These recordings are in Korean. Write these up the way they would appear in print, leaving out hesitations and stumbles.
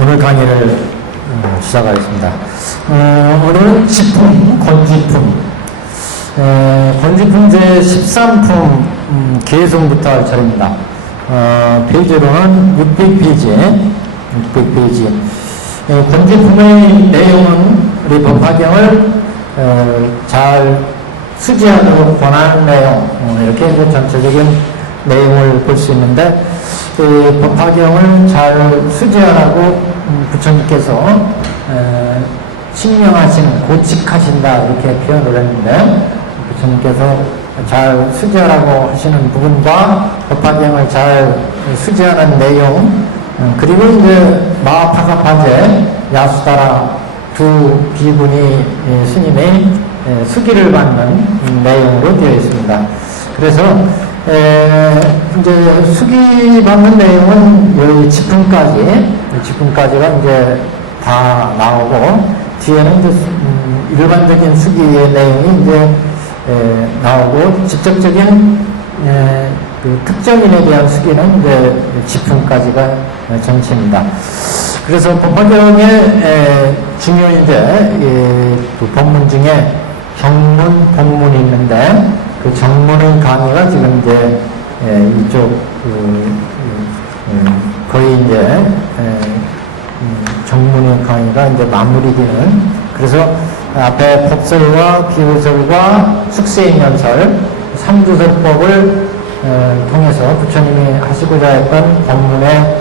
오늘 강의를 시작하겠습니다. 오늘은 지품, 건지품. 건지품 제13품 개성부터 할 차례입니다. 페이지로는 600페이지. 건지품의 내용은 우리 법화경을 잘 수지하도록 권하는 내용, 이렇게 이제 전체적인 내용을 볼 수 있는데, 법화경을 잘 수지하라고 부처님께서 신명하시는, 고칙하신다 이렇게 표현을 했는데, 부처님께서 잘 수지하라고 하시는 부분과 법화경을 잘 수지하는 내용, 그리고 이제 마하파사파제 야수다라 두 비구니 스님의 수기를 받는 내용으로 되어 있습니다. 그래서 이제 수기 받는 내용은 여기 지품까지가 이제 다 나오고, 뒤에는 이제 일반적인 수기의 내용이 이제 나오고, 직접적인 그 특정인에 대한 수기는 이제 지품까지가 전체입니다. 그래서 법화경에 중요한 이제 그 법문 중에 정문, 법문이 있는데, 그 정문의 강의가 지금 이제 이쪽 거의 이제 정문의 강의가 이제 마무리되는, 그래서 앞에 법설과 비유설과 숙세인연설, 삼두설법을 통해서 부처님이 하시고자 했던 법문의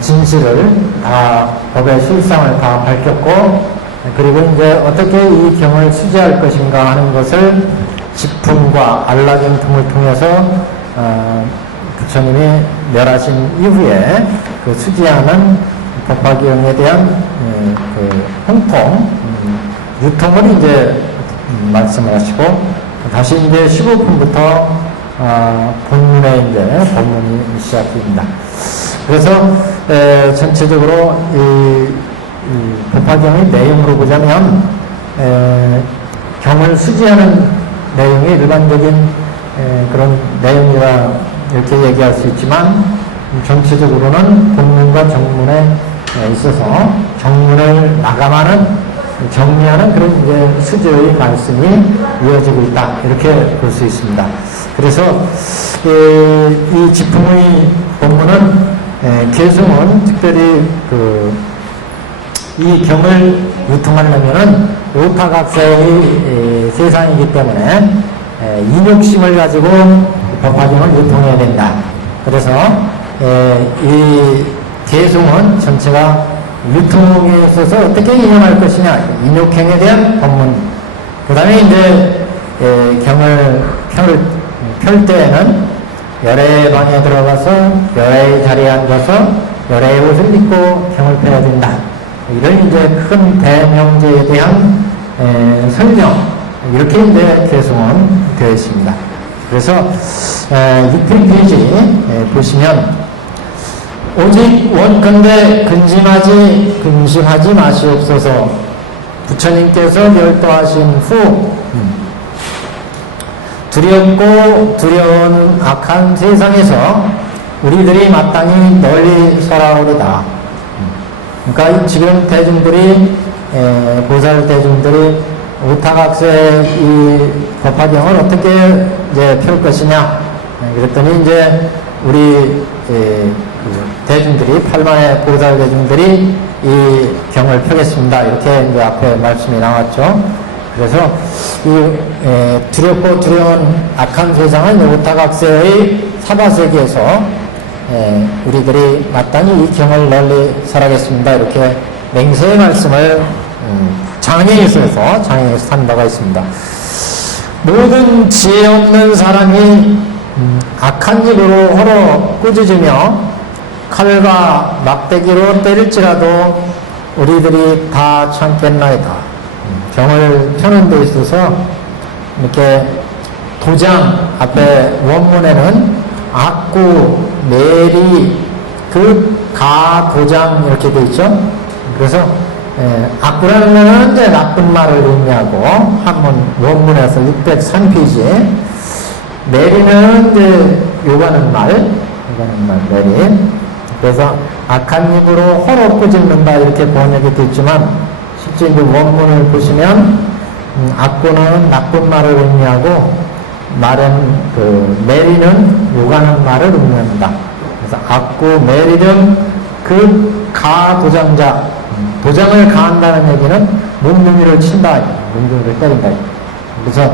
진실을 다, 법의 실상을 다 밝혔고, 그리고 이제 어떻게 이 경을 수지할 것인가 하는 것을 지품과 안락경 등을 통해서 부처님이 멸하신 이후에 그 수지하는 법화경에 대한 그 홍통, 유통을 이제 말씀을 하시고, 다시 이제 15분부터 본문에 이제 법문이 시작됩니다. 그래서 전체적으로 이 법화경의 내용으로 보자면, 경을 수지하는 내용이 일반적인 그런 내용이라 이렇게 얘기할 수 있지만, 전체적으로는 본문과 정문에 있어서 정문을 마감하는, 정리하는 그런 이제 수지의 말씀이 이어지고 있다, 이렇게 볼 수 있습니다. 그래서 이 지품의 본문은 개성은 특별히 이 경을 유통하려면은 오타각세의 세상이기 때문에 인욕심을 가지고 법화경을 유통해야 된다. 그래서 이 개성은 전체가 유통에 있어서 어떻게 인용할 것이냐, 인욕행에 대한 법문. 그 다음에 이제 경을 펼 때에는 열애의 방에 들어가서 열애의 자리에 앉아서 열애의 옷을 입고 경을 펴야 된다. 이런 이제 큰 대명제에 대한 설명, 이렇게 이제 개성은 되어 있습니다. 그래서 6페이지 보시면, 오직 원컨대 근심하지 마시옵소서. 부처님께서 멸도하신 후 두렵고 두려운 악한 세상에서 우리들이 마땅히 널리 설하오리다. 그러니까 지금 대중들이, 보살 대중들이 오타각세 이 법화경을 어떻게 이제 펼 것이냐, 그랬더니 이제 우리 대중들이, 8만의 보살 대중들이 이 경을 펴겠습니다, 이렇게 이제 앞에 말씀이 나왔죠. 그래서 이 두렵고 두려운 악한 세상은 오타각세의 사바세계에서 우리들이 마땅히 이 경을 널리 설하겠습니다, 이렇게 맹세의 말씀을 장애에서 한 바가 있습니다. 모든 지혜 없는 사람이 악한 입으로 헐어 꾸짖으며 칼과 막대기로 때릴지라도 우리들이 다 참겠나이다. 경을 펴는 데 있어서 이렇게 도장 앞에 원문에는 악구, 내리, 가, 도장 이렇게 돼 있죠. 그래서 악구라는 말은 이제 나쁜 말을 의미하고, 한문 원문에서 603페이지에 내리는 이제 요가는 말 내리, 그래서 악한 입으로 헐 꾸짖는다 이렇게 번역이 됐지만 실제 이제 원문을 보시면 악구는 나쁜 말을 의미하고 매리는 욕하는 말을 의미한다. 그래서 악구 매리는 그 가도장자, 도장을 가한다는 얘기는 몸뚱이를 친다, 몸뚱이를 때린다. 그래서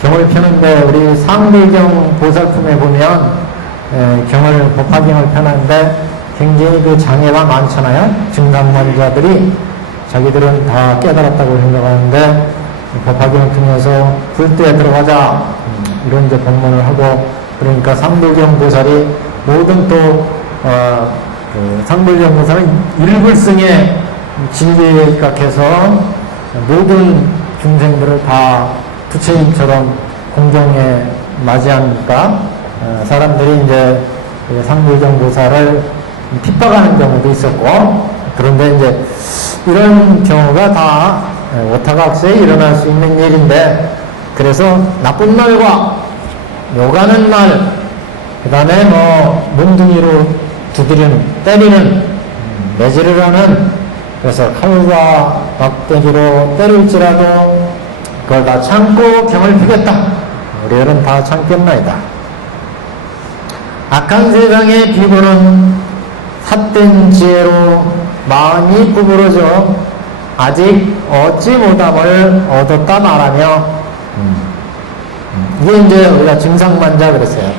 경을 펴는데 우리 상불경 보살품에 보면 경을 법화경을 펴는데 굉장히 그 장애가 많잖아요. 증상만자들이 자기들은 다 깨달았다고 생각하는데 법화경을 통해서 불도에 들어가자 이런 이제 법문을 하고 그러니까 상불경 보살이 모든 또 상불경 보살은 일불승의 진리에 입각해서 모든 중생들을 다 부처님처럼 공경에 맞이하니까 사람들이 이제 상불경 보살을 핍박하는 경우도 있었고 그런데 이제 이런 경우가 다 오타각세에 일어날 수 있는 일인데 그래서 나쁜 말과 욕하는 말 그 다음에 몸뚱이로 두드리는 때리는 매질을 하는 그래서 칼과 막대기로 때릴지라도 그걸 다 참고 경을 피겠다. 우리들은 다 참겠나이다. 악한 세상의 비고는 삿된 지혜로 마음이 구부러져 아직 얻지 못함을 얻었다 말하며 이게 이제 우리가 증상만자 그랬어요.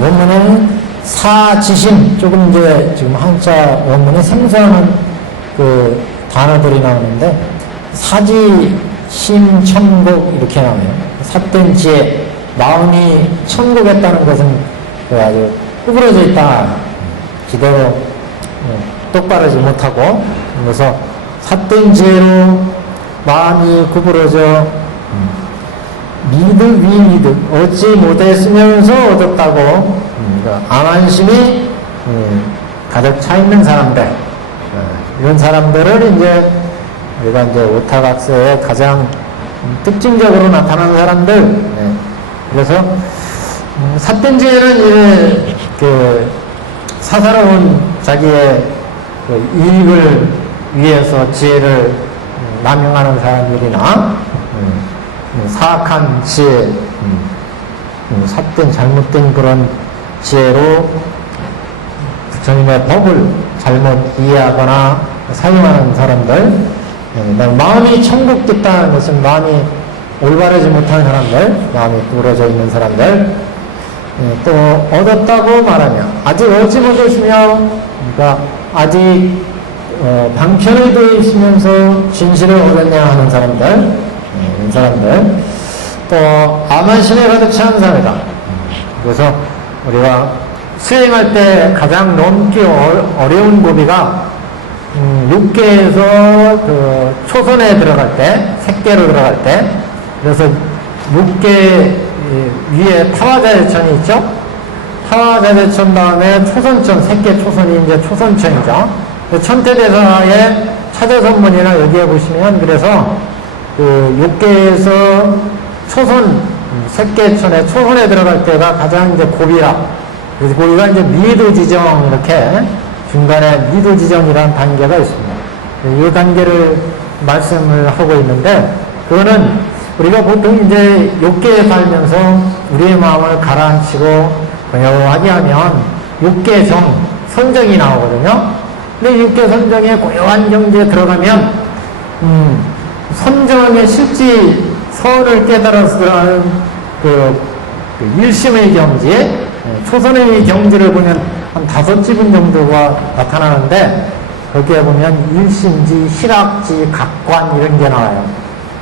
원문에 사지심 조금 이제 지금 한자 원문에 생소한 그 단어들이 나오는데 사지 심천국 이렇게 나와요. 삿된 지혜 마음이 천국했다는 것은 아주 구부러져 있다. 기대로 똑바르지 못하고 그래서 삿된 지혜로 마음이 구부러져 미득 위미득 얻지 못했으면서 얻었다고 그러니까 안한심이 가득 차 있는 사람들 이런 사람들을 이제 우리가 이제 오타각세의 가장 특징적으로 나타나는 사람들 그래서 삿된 지혜는 그 사사로운 자기의 그 이익을 위해서 지혜를 남용하는 사람들이나 사악한 지혜, 삿된 잘못된 그런 지혜로 부처님의 법을 잘못 이해하거나 사용하는 사람들, 마음이 천국됐다는 것은 마음이 올바르지 못한 사람들, 마음이 부러져 있는 사람들, 또 얻었다고 말하며 아직 얻지 못했으며 그러니까 아직 방편에 되어 있으면서 진실을 얻었냐 하는 사람들 이런 사람들 또 암한심에 가득 찬 사람이다. 그래서 우리가 수행할 때 가장 넘기 어려운 고비가 6계에서 그 초선에 들어갈 때 색계로 들어갈 때 그래서 6계 위에 타화자재천이 있죠. 타화자재천 다음에 초선천, 색계 초선이 이제 초선천이죠. 천태대사의 차저선문이나 여기에 보시면 그래서 그 6계에서 초선, 색계천에 초선에 들어갈 때가 가장 이제 고비라. 그래서 거기가 이제 미도지정 이렇게 중간에 미도지정이라는 단계가 있습니다. 이 단계를 말씀을 하고 있는데 그거는 우리가 보통 이제 6계에 살면서 우리의 마음을 가라앉히고 고요하게 하면 6계 정, 선정이 나오거든요. 근데 6계 선정에 고요한 경지에 들어가면 선정의 실지 선을 깨달아서 들어가는 그 일심의 경지, 초선의 경지를 보면 한 5지분 정도가 나타나는데 거기에 보면 일심지, 실학지, 각관 이런 게 나와요.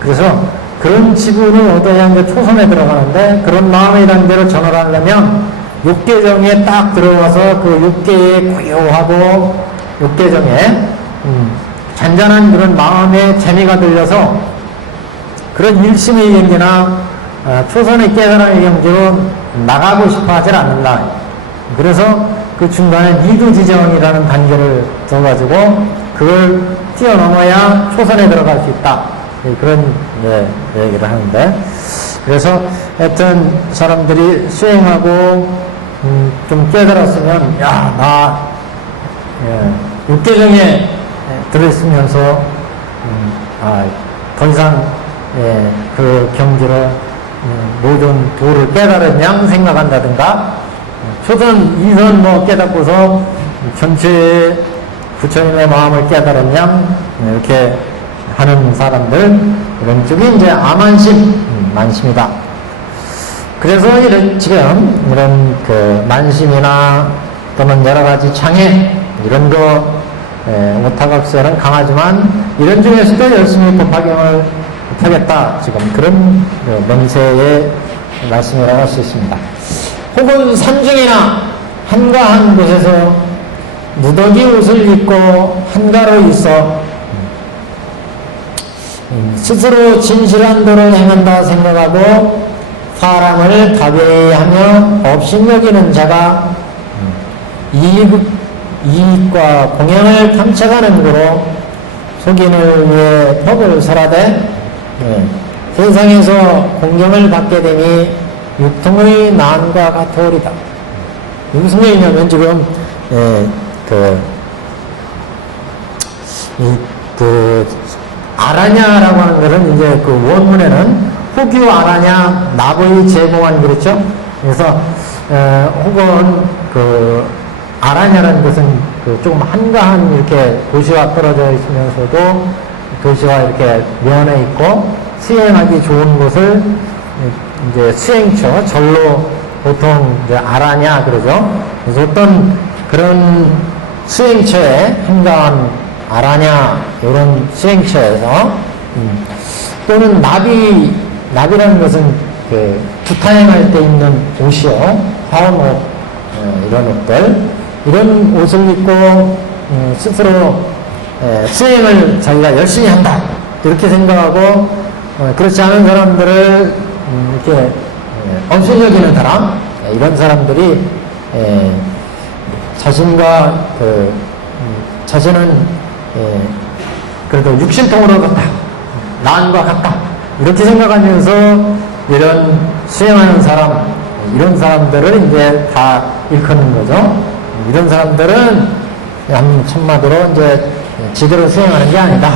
그래서 그런 지분을 얻어야 이제 초선에 들어가는데 그런 마음의 단계로 전환하려면 6계정에 딱 들어가서 그 6계에 고요하고 6계정에 잔잔한 그런 마음의 재미가 들려서 그런 일심의 경지나 초선의 깨달음의 경지로 나가고 싶어 하질 않는다. 그래서 그 중간에 미두지정이라는 단계를 둬가지고 그걸 뛰어넘어야 초선에 들어갈 수 있다. 그런 얘기를 하는데 그래서 하여튼 사람들이 수행하고 좀 깨달았으면 야, 나 육개정에 들어있으면서 더 이상 그 경지로 모든 도를 깨달은 양 생각한다든가 초선 이선 뭐 깨닫고서 전체 부처님의 마음을 깨달은 양 이렇게 하는 사람들 이런 쪽이 이제 아만심 만심이다. 그래서 지금 이런 그 만심이나 또는 여러 가지 장애 이런 거 오타각세는 강하지만 이런 중에서도 열심히 법화경을 하겠다. 지금 그런 명세의 말씀이라고 할 수 있습니다. 혹은 산중이나 한가한 곳에서 무더기 옷을 입고 한가로 있어 스스로 진실한 도를 행한다 생각하고 사람을 가벼이 하며 업신 여기는 자가 이익과 공양을 탐색하는 거로 속인을 위해 법을 설하되 세상에서 공경을 받게 되니 육통의 난과 같으리다. 무슨 얘기냐면 지금 아라냐라고 하는 것은 이제 그 원문에는 혹유 아라냐 납의 제공한 그랬죠. 그래서 혹은 그 아라냐라는 것은 그 조금 한가한 이렇게 도시와 떨어져 있으면서도 도시와 이렇게 면에 있고 수행하기 좋은 곳을 이제 수행처 절로 보통 이제 아라냐 그러죠. 그래서 어떤 그런 수행처에 한가한 아라냐 이런 수행처에서 또는 나비라는 것은 그 부타행할 때 입는 옷이요, 화원옷 이런 옷들 이런 옷을 입고 스스로 수행을 자기가 열심히 한다 이렇게 생각하고 그렇지 않은 사람들을 이렇게 엄선여기는 사람 이런 사람들이 자신과 자신은 그래도 육신통으로 같다 나은과 같다 이렇게 생각하면서 이런 수행하는 사람 이런 사람들을 이제 다 일컫는 거죠. 이런 사람들은 한마디로 이제 제대로 수행하는 게 아니다.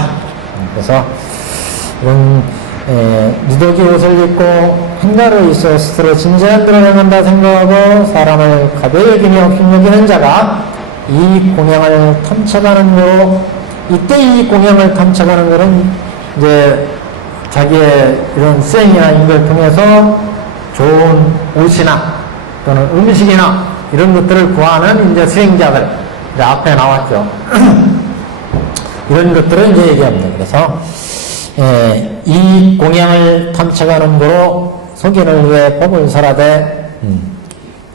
그래서 이런 누더기 옷을 입고 한가로 있어 스스로 진실한 대로 행한다 생각하고 사람을 가벼이 여기며 없인 여기는 자가 이 공양을 탐색하는 거로 이때 이 공양을 탐색하는 것은 이제 자기의 이런 수행이나 이런 걸 통해서 좋은 옷이나 또는 음식이나 이런 것들을 구하는 이제 수행자들 이제 앞에 나왔죠. 이런 것들을 이제 얘기합니다. 그래서 이 공양을 탐색하는 거로 속인을 위해 법을 설하되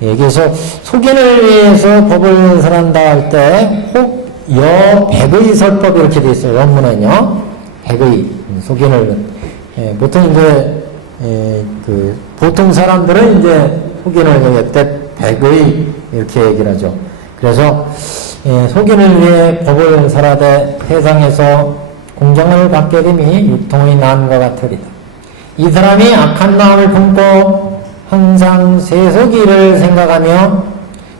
여기서 속인을 위해서 법을 설한다 할 때 혹 여 백의 설법 이렇게 되어 있어요. 원문에는요. 백의 속인을 보통 이제 그 보통 사람들은 이제 속인을 얘기할 때 백의 이렇게 얘기를 하죠. 그래서 속인을 위해 법을 설하되 세상에서 공경을 받게 되니 육통의 난과 같으리다. 이 사람이 악한 마음을 품고 항상 세속이를 생각하며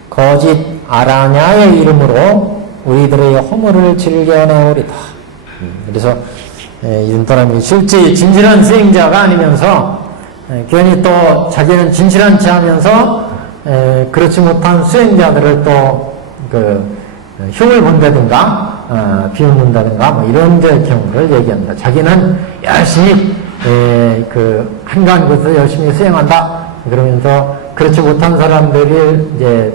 거짓 아라냐의 이름으로 우리들의 허물을 즐겨내오리다. 그래서 이런 사람이 실제 진실한 수행자가 아니면서 괜히 또 자기는 진실한 체 하면서 그렇지 못한 수행자들을 또 흉을 본다든가 비웃는다든가 뭐 이런 경우를 얘기합니다. 자기는 열심히 그 한가한 곳에서 열심히 수행한다 그러면서 그렇지 못한 사람들을 이제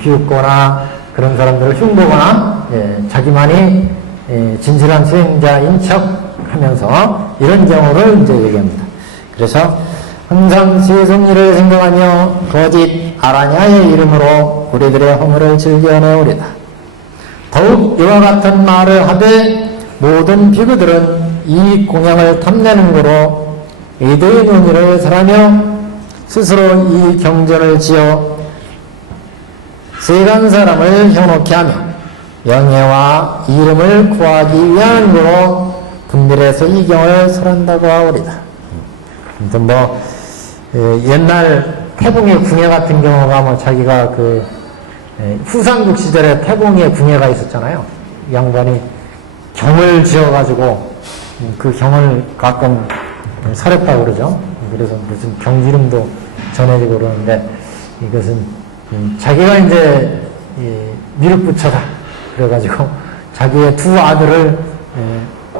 비웃거나 그런 사람들을 흉보거나 자기만이 진실한 수행자인 척 하면서 이런 경우를 이제 얘기합니다. 그래서 항상 세속일을 생각하며 거짓 아라냐의 이름으로 우리들의 허물을 즐겨내오리다. 더욱 이와 같은 말을 하되 모든 비구들은 이 공양을 탐내는 거로 의도의 논의를 설하며 스스로 이 경전을 지어 세간 사람을 현혹케 하며 영예와 이름을 구하기 위한 거로 분별해서 이 경을 설한다고 하오리다. 아무튼 옛날 태봉의 궁예 같은 경우가 자기가 후삼국 시절에 태봉의 궁예가 있었잖아요. 이 양반이 경을 지어가지고 그 경을 가끔 설했다고 그러죠. 그래서 무슨 경 이름도 전해지고 그러는데 이것은 자기가 이제 미륵부처다. 그래가지고 자기의 두 아들을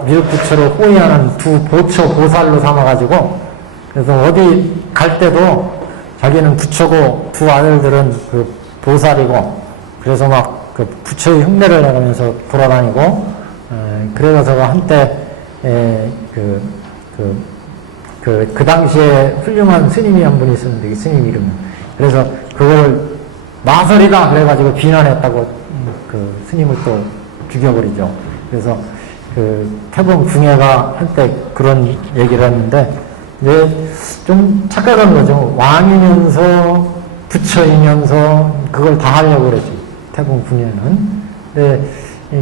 미륵부처로 호위하는 두 보처 보살로 삼아가지고 그래서 어디 갈 때도 자기는 부처고 두 아들들은 그 보살이고 그래서 막 그 부처의 흉내를 내가면서 돌아다니고 그래서 한때 그 당시에 훌륭한 스님이 한 분이 있었는데 그 스님 이름은 그래서 그걸 마설이다 그래가지고 비난했다고 그 스님을 또 죽여버리죠. 그래서 그 태봉 궁예가 한때 그런 얘기를 했는데 이제 좀 착각한 거죠. 왕이면서 부처이면서 그걸 다 하려고 그러지. 태봉 궁예는. 근데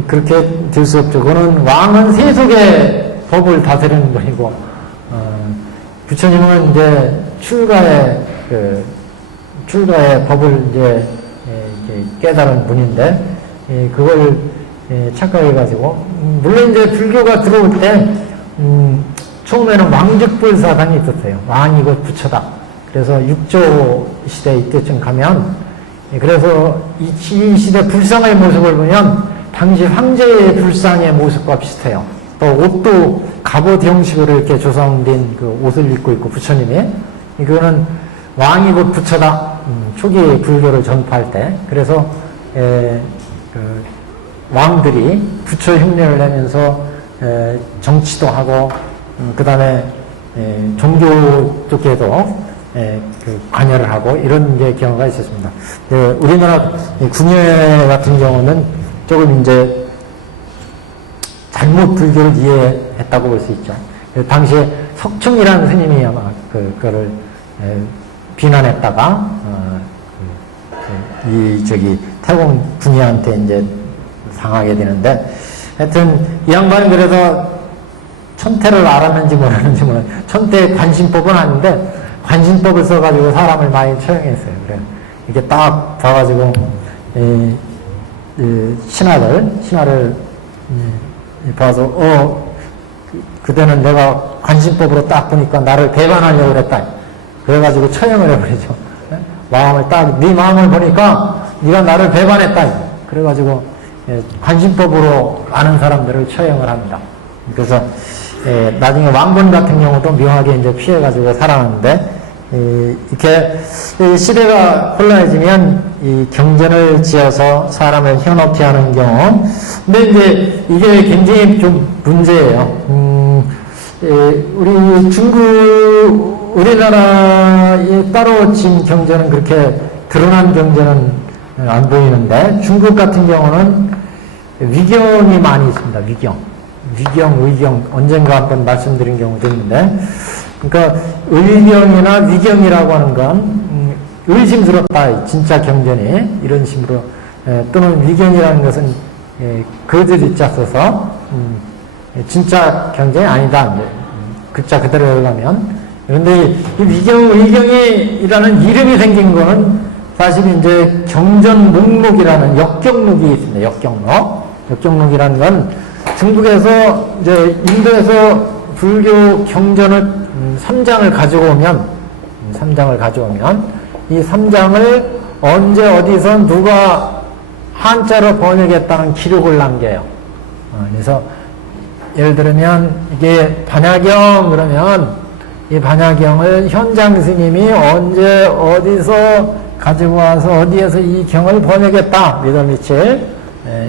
그렇게 될 수 없죠. 그거는 왕은 세속의 법을 다스리는 분이고 부처님은 이제 출가의 법을 이제 깨달은 분인데 그걸 착각해가지고 물론 이제 불교가 들어올 때 처음에는 왕즉불사당이 있었어요. 왕이 곧 부처다. 그래서 육조 시대 이때쯤 가면 그래서 이 시대 불상의 모습을 보면 당시 황제의 불상의 모습과 비슷해요. 또 옷도 갑옷 형식으로 이렇게 조성된 그 옷을 입고 있고 부처님이 이거는 왕이 곧 부처다. 초기 불교를 전파할 때 그래서 그 왕들이 부처 흉내를 내면서 정치도 하고 그 다음에 종교 쪽에도 그 관여를 하고 이런 이제 경우가 있었습니다. 우리나라 궁예 같은 경우는 조금 이제 잘못 불교를 이해했다고 볼 수 있죠. 당시에 석충이라는 스님이 아마 그거를 비난했다가 태봉 궁예한테 이제 상하게 되는데 하여튼 이 양반이 그래서 천태를 알았는지 모르는지 천태 관심법은 아닌데 관심법을 써가지고 사람을 많이 처형했어요. 그래 이게 딱 봐가지고 신하를 봐서 그때는 내가 관심법으로 딱 보니까 나를 배반하려고 그랬다. 그래가지고 처형을 해버리죠. 마음을 딱 네 마음을 보니까 네가 나를 배반했다. 그래가지고 관심법으로 아는 사람들을 처형을 합니다. 그래서 나중에 왕건 같은 경우도 묘하게 이제 피해가지고 살아났는데 이렇게 시대가 혼란해지면 이 경전을 지어서 사람을 현혹케 하는 경우. 근데 이제 이게 굉장히 좀 문제예요. 우리나라에 따로 진 경전은 그렇게 드러난 경전은 안 보이는데 중국 같은 경우는 위경이 많이 있습니다. 위경, 의경 언젠가 한번 말씀드린 경우도 있는데 그러니까 의경이나 위경이라고 하는 건 의심스럽다. 진짜 경전이 이런 식으로 또는 위경이라는 것은 거짓 자 써서 진짜 경전이 아니다. 글자 그대로 하려면 그런데 이 위경, 의경이라는 이름이 생긴 거는 사실 이제 경전 목록이라는 역경록이 있습니다. 역경록이라는 건 중국에서 이제 인도에서 불교 경전을 3장을 가지고 오면 이 3장을 언제 어디서 누가 한자로 번역했다는 기록을 남겨요. 그래서 예를 들면 이게 반야경 그러면 이 반야경을 현장 스님이 언제 어디서 가지고 와서 어디에서 이 경을 번역했다. 몇 월 며칠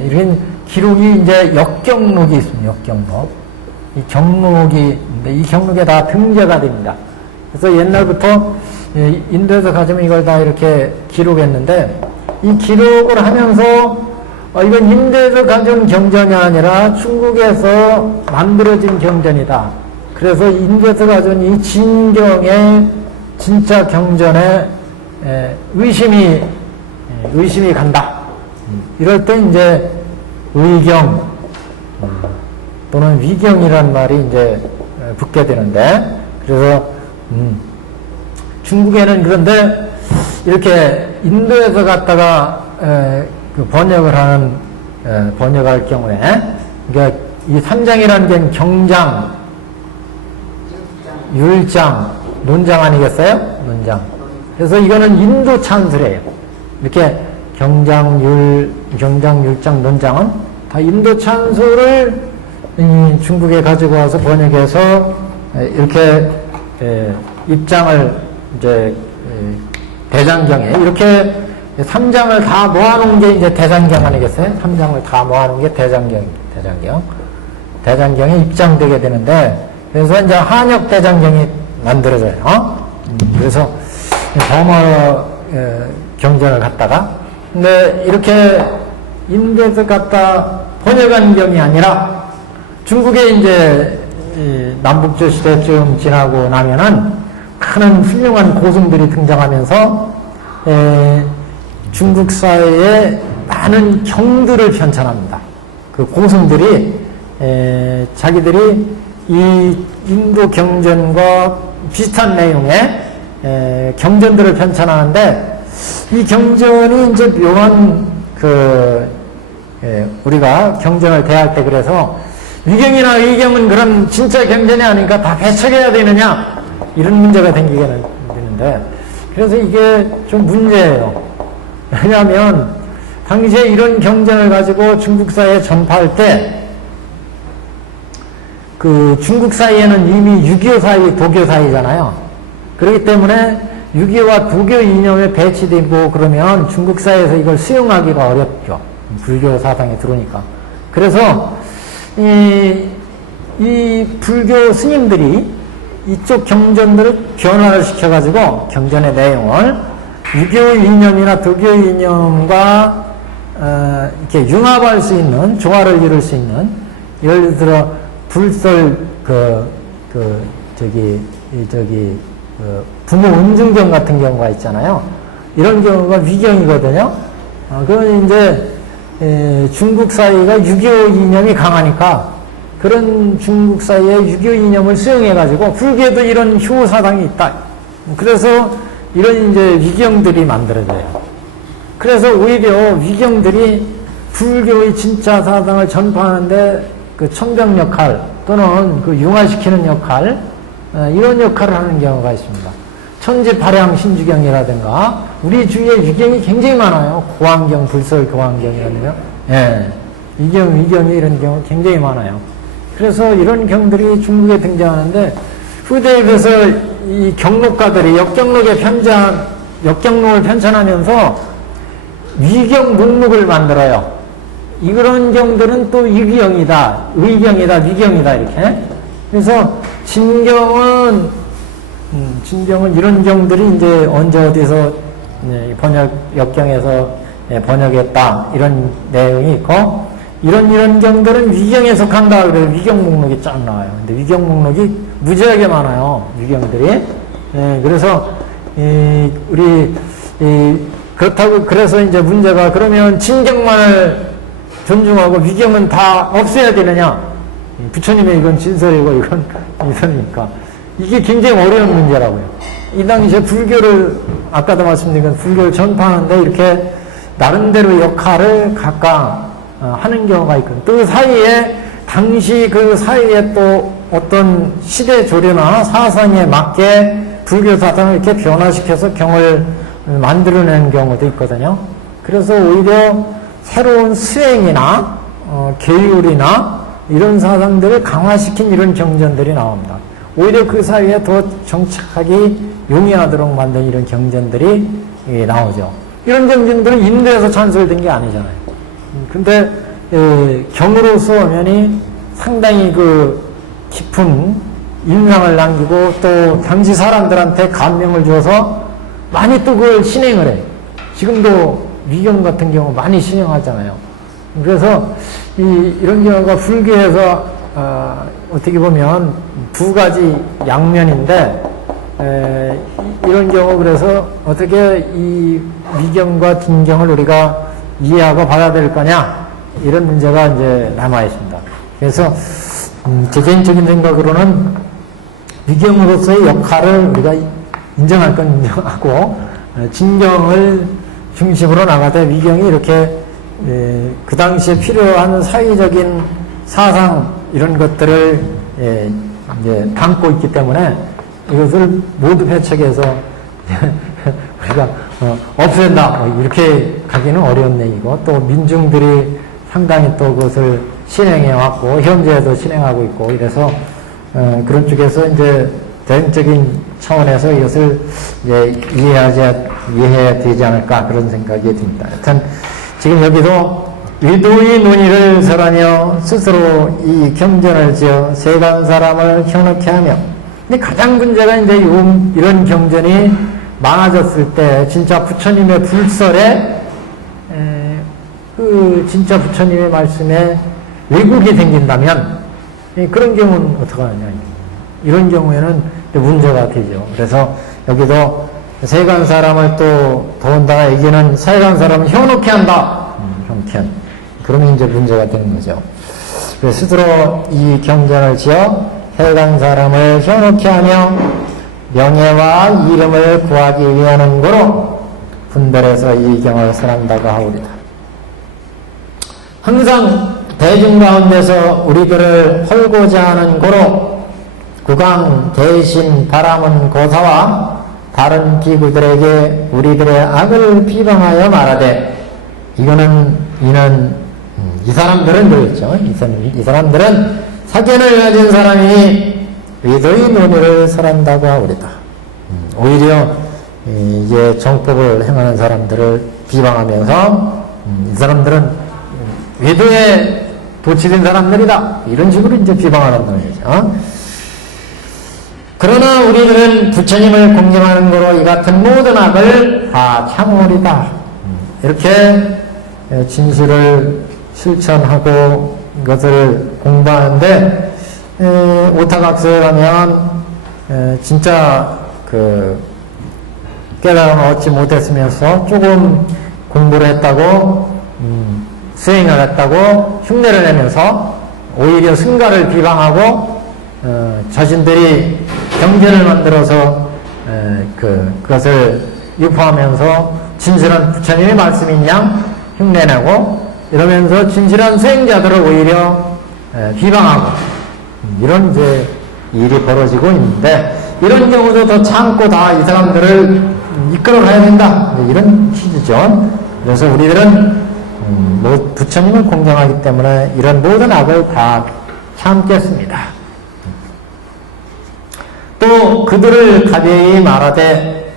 이런 기록이 이제 역경록이 있습니다. 역경록. 이 경록이 이 경록에 다 등재가 됩니다. 그래서 옛날부터 인도에서 가지면 이걸 다 이렇게 기록했는데 이 기록을 하면서 이건 인도에서 가져온 경전이 아니라 중국에서 만들어진 경전이다. 그래서 인도에서 가져온 이 진경의 진짜 경전에 의심이 간다. 이럴 때 이제 의경 또는 위경이라는 말이 이제 붙게 되는데 그래서 중국에는 그런데 이렇게 인도에서 갔다가 그 번역을 하는 번역할 경우에 그러니까 이 3장이라는 게 경장, 율장, 논장 아니겠어요? 논장. 그래서 이거는 인도 찬술이에요. 이렇게 경장, 율장, 논장은 다 인도 찬술을 중국에 가지고 와서 번역해서 이렇게 입장을 이제 대장경에 이렇게 3장을 다 모아놓은 게 이제 대장경 아니겠어요? 3장을 다 모아놓은 게 대장경. 대장경에 입장되게 되는데, 그래서 이제 한역 대장경이 만들어져요. 그래서 범어 경전을 갖다가, 근데 이렇게 인도에서 갖다 번역한 경이 아니라 중국에 이제 남북조 시대쯤 지나고 나면은 큰 훌륭한 고승들이 등장하면서 중국 사회에 많은 경들을 편찬합니다. 그 고승들이 자기들이 이 인도 경전과 비슷한 내용의 경전들을 편찬하는데, 이 경전이 이제 묘한 우리가 경전을 대할 때 그래서 위경이나 의경은 그런 진짜 경전이 아니니까 다 배척해야 되느냐, 이런 문제가 생기게 되는데, 그래서 이게 좀 문제예요. 왜냐하면 당시에 이런 경전을 가지고 중국 사회에 전파할 때 그 중국 사이에는 이미 유교 사이, 도교 사이잖아요. 그렇기 때문에 유교와 도교 이념에 배치되고 그러면 중국 사회에서 이걸 수용하기가 어렵죠. 불교 사상에 들어오니까. 그래서 이 불교 스님들이 이쪽 경전들을 변화를 시켜가지고 경전의 내용을 유교 이념이나 도교 이념과 이렇게 융합할 수 있는, 조화를 이룰 수 있는, 예를 들어 불설 부모 은중경 같은 경우가 있잖아요. 이런 경우가 위경이거든요. 그건 이제 중국 사회가 유교 이념이 강하니까 그런 중국 사회의 유교 이념을 수용해가지고 불교에도 이런 효사당이 있다. 그래서 이런 이제 위경들이 만들어져요. 그래서 오히려 위경들이 불교의 진짜 사상을 전파하는데 그 천병 역할 또는 그 융화시키는 역할, 이런 역할을 하는 경우가 있습니다. 천지발양 신주경이라든가 우리 주위에 위경이 굉장히 많아요. 고환경, 불설 고환경이라는 거. 위경, 위경이 이런 경우 굉장히 많아요. 그래서 이런 경들이 중국에 등장하는데, 후대에 비해서 이 경록가들이 역경록을 편찬하면서 위경 목록을 만들어요. 이런 경들은 또 위경이다, 의경이다, 위경이다, 이렇게. 그래서 진경은 이런 경들이 이제 언제 어디서 역경에서 번역했다, 이런 내용이 있고, 이런 경들은 위경에 속한다, 그래서 위경 목록이 쫙 나와요. 근데 위경 목록이 무지하게 많아요, 위경들이. 그래서, 그래서 이제 문제가, 그러면 진경만을 존중하고 위경은 다 없애야 되느냐? 부처님의 이건 진설이고 이건 이설이니까. 이게 굉장히 어려운 문제라고요. 이 당시에 불교를, 아까도 말씀드린 건 불교를 전파하는데 이렇게 나름대로 역할을 각각 하는 경우가 있거든요. 또 사이에, 당시 그 사이에 또 어떤 시대 조례나 사상에 맞게 불교 사상을 이렇게 변화시켜서 경을 만들어내는 경우도 있거든요. 그래서 오히려 새로운 수행이나 계율이나 이런 사상들을 강화시킨 이런 경전들이 나옵니다. 오히려 그 사이에 더 정착하기 용이하도록 만든 이런 경전들이 나오죠. 이런 경전들은 인도에서 찬설된 게 아니잖아요. 근데 경으로서 면이 상당히 그 깊은 인상을 남기고 또 당시 사람들한테 감명을 줘서 많이 또 그걸 신행을 해요. 지금도 위경 같은 경우 많이 신행하잖아요. 그래서 이런 경우가 불교에서 어떻게 보면 두 가지 양면인데, 이런 경우 그래서 어떻게 이 위경과 진경을 우리가 이해하고 받아들일 거냐, 이런 문제가 이제 남아 있습니다. 그래서 제 개인적인 생각으로는 위경으로서의 역할을 우리가 인정할 건 인정하고, 진경을 중심으로 나가되 위경이 이렇게 그 당시에 필요한 사회적인 사상 이런 것들을 이제 담고 있기 때문에 이것을 모두 배척해서 우리가 없앤다 이렇게 가기는 어려운 얘기고, 또 민중들이 상당히 또 그것을 실행해 왔고 현재도 실행하고 있고 이래서 그런 쪽에서 이제 대응적인 차원에서 이것을 이제 이해해야 되지 않을까 그런 생각이 듭니다. 하여튼 지금 여기도 위도의 논의를 설하며 스스로 이 경전을 지어 세간 사람을 현혹케 하며, 근데 가장 문제가 이제 이런 경전이 많아졌을 때 진짜 부처님의 불설에 그 진짜 부처님의 말씀에 왜곡이 생긴다면 그런 경우는 어떻게 하냐, 이런 경우에는 문제가 되죠. 그래서 여기도 세간 사람을 또 더군다나 여기는 세간 사람을 현혹케 한다. 현혹. 그러면 이제 문제가 되는 거죠. 그래서 스스로 이 경전을 지어 세간 사람을 현혹케 하며 명예와 이름을 구하기 위하는 거로 분별해서 이 경을 설한다고 하오리다. 항상 대중 가운데서 우리들을 헐고자 하는 거로 국왕 대신 바람은 고사와 다른 비구들에게 우리들의 악을 비방하여 말하되, 이거는 이 사람들은 그랬죠. 이 사람들은 사견을 가진 사람이 위도의 논의를 설한다고 하오리다. 오히려 이제 정법을 행하는 사람들을 비방하면서 이 사람들은 외도에 도취된 사람들이다, 이런 식으로 이제 비방하는 거죠. 그러나 우리들은 부처님을 공경하는 거로 이 같은 모든 악을 다 참으리다. 이렇게 진실을 실천하고 이것을 공부하는데, 오타각서에 가면 진짜 그 깨달음을 얻지 못했으면서 조금 공부를 했다고 수행을 했다고 흉내를 내면서 오히려 승가를 비방하고 자신들이 경전을 만들어서 그것을 유포하면서 진실한 부처님의 말씀인 양 흉내내고 이러면서 진실한 수행자들을 오히려 비방하고 이런 이제 일이 벌어지고 있는데, 이런 경우도 더 참고 다 이 사람들을 이끌어가야 된다, 이런 취지죠. 그래서 우리들은 부처님을 공경하기 때문에 이런 모든 악을 다 참겠습니다. 또 그들을 가벼이 말하되,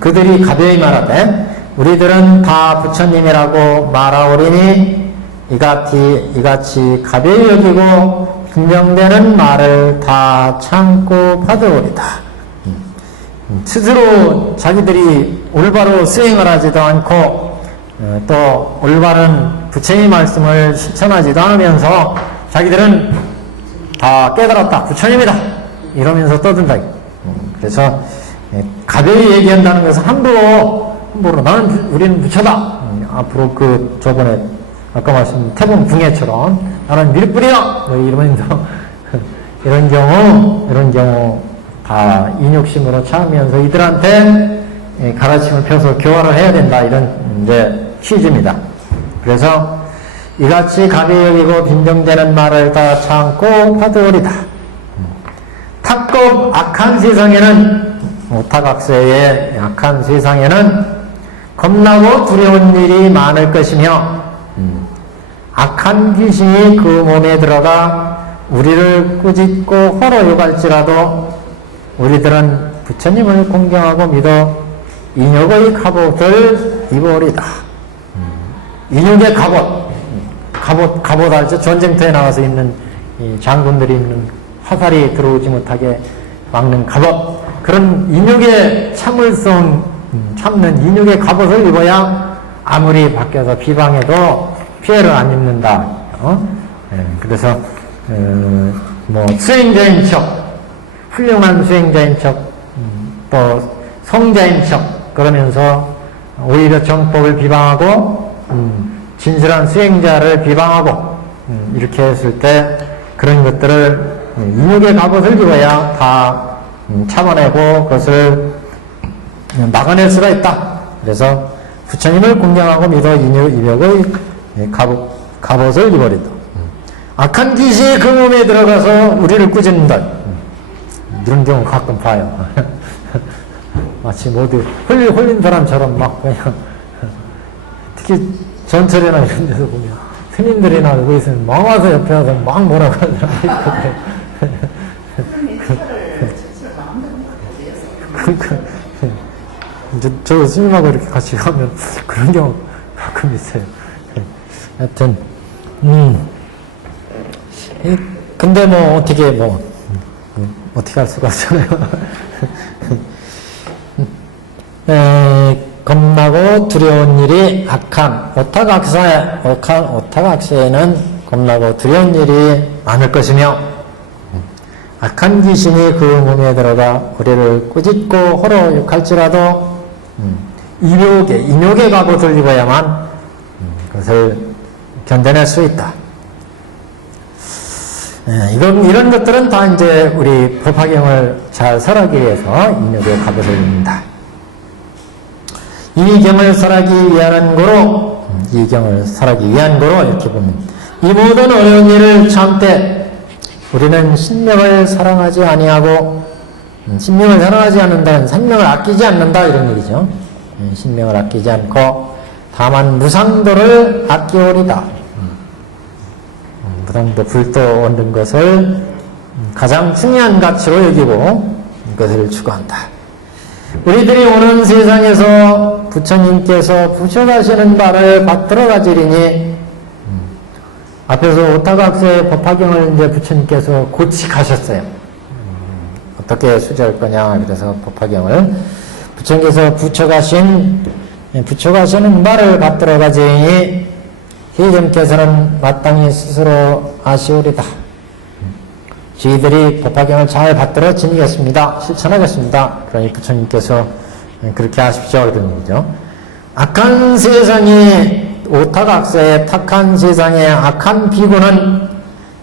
그들이 가벼이 말하되 우리들은 다 부처님이라고 말하오리니 이같이 가벼이 여기고 분명되는 말을 다 참고 받으오리다. 스스로 자기들이 올바로 수행을 하지도 않고 또 올바른 부처님의 말씀을 실천하지도 않으면서 자기들은 다 깨달았다, 부처님이다, 이러면서 떠든다. 그래서 가벼이 얘기한다는 것은 함부로 우리는 부처다, 앞으로 저번에 아까 말씀드린 태봉 붕해처럼 나는 밀뿌리다 이러면서 이런 경우 다 인욕심으로 참으면서 이들한테 가르침을 펴서 교화를 해야 된다, 이런 이제 취지입니다. 그래서 이같이 가벼이 여기고 빈정되는 말을 다 참고 받으오리다. 탁겁 악한 세상에는, 오타각세의 악한 세상에는 겁나고 두려운 일이 많을 것이며 악한 귀신이 그 몸에 들어가 우리를 꾸짖고 호로욕할지라도 우리들은 부처님을 공경하고 믿어 인욕의 갑옷을 입으리다. 인욕의 갑옷 알죠? 전쟁터에 나가서 입는 장군들이 입는 화살이 들어오지 못하게 막는 갑옷, 그런 인욕의 참는 인욕의 갑옷을 입어야 아무리 밖에서 비방해도 피해를 안 입는다. 그래서 수행자인 척, 훌륭한 수행자인 척, 또 성자인 척 그러면서 오히려 정법을 비방하고 진실한 수행자를 비방하고 이렇게 했을 때 그런 것들을 인욕의 갑옷을 입어야 다 참아내고 그것을 막아낼 수가 있다. 그래서 부처님을 공경하고 믿어 이력의 갑옷을 입어리다. 악한 귀신이 그 몸에 들어가서 우리를 꾸짖는다. 이런 경우 가끔 봐요. 마치 모두 홀린 사람처럼 막 그냥 특히 전철이나 이런 데서 보면 스님들이나 누구 있으면 막 와서 옆에 와서 막 뭐라고 하는 사람이 있거든요. 그러니까 이제 저 스님하고 이렇게 같이 가면 그런 경우 가끔 있어요. 하여튼 근데 뭐 어떻게 할 수가 없잖아요. 겁나고 두려운 일이 악한 오타각세에는 겁나고 두려운 일이 많을 것이며 악한 귀신이 그 몸에 들어가 우리를 꾸짖고 호로 욕할지라도 인욕의 갑옷을 입어야만 그것을 견뎌낼 수 있다. 이런 것들은 다 이제 우리 법화경을 잘 설하기 위해서 인욕의 갑옷을 입는다. 이 경을 설하기 위한 거로 이렇게 보면 이 모든 어려운 일을 참되 우리는 신명을 사랑하지 아니하고 신명을 사랑하지 않는다는 생명을 아끼지 않는다 이런 얘기죠. 신명을 아끼지 않고 다만 무상도를 아끼오리다. 무상도 불도 얻는 것을 가장 중요한 가치로 여기고 그것을 추구한다. 우리들이 오는 세상에서 부처님께서 부처가시는 바를 받들어 가지리니 앞에서 오타각세 법화경을 이제 부처님께서 고치 가셨어요. 어떻게 수제할 거냐 그래서 법화경을 부처님께서 부처가시는 바를 받들어 가지니 희점께서는 마땅히 스스로 아시오리다. 저희들이 법화경을 잘 받들어 지니겠습니다. 실천하겠습니다. 그러니 부처님께서 그렇게 하십시오. 이런 얘기죠. 악한 세상에, 오타각세의 탁한 세상에 악한 비구는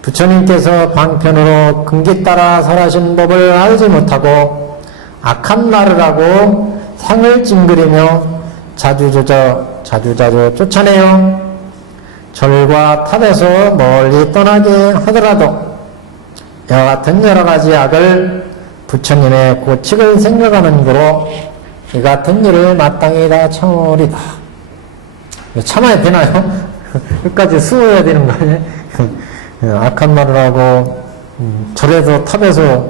부처님께서 방편으로 근기 따라 설하신 법을 알지 못하고 악한 말을 하고 상을 찡그리며 자주자주 쫓아내요. 절과 탑에서 멀리 떠나게 하더라도 이와 같은 여러 가지 악을 부처님의 고칙을 생각하는 거로 이 같은 일을 마땅히 다 참으리다. 참아야 되나요? 끝까지 수호해야 되는 거 아니에요? 악한 말을 하고 절에서 탑에서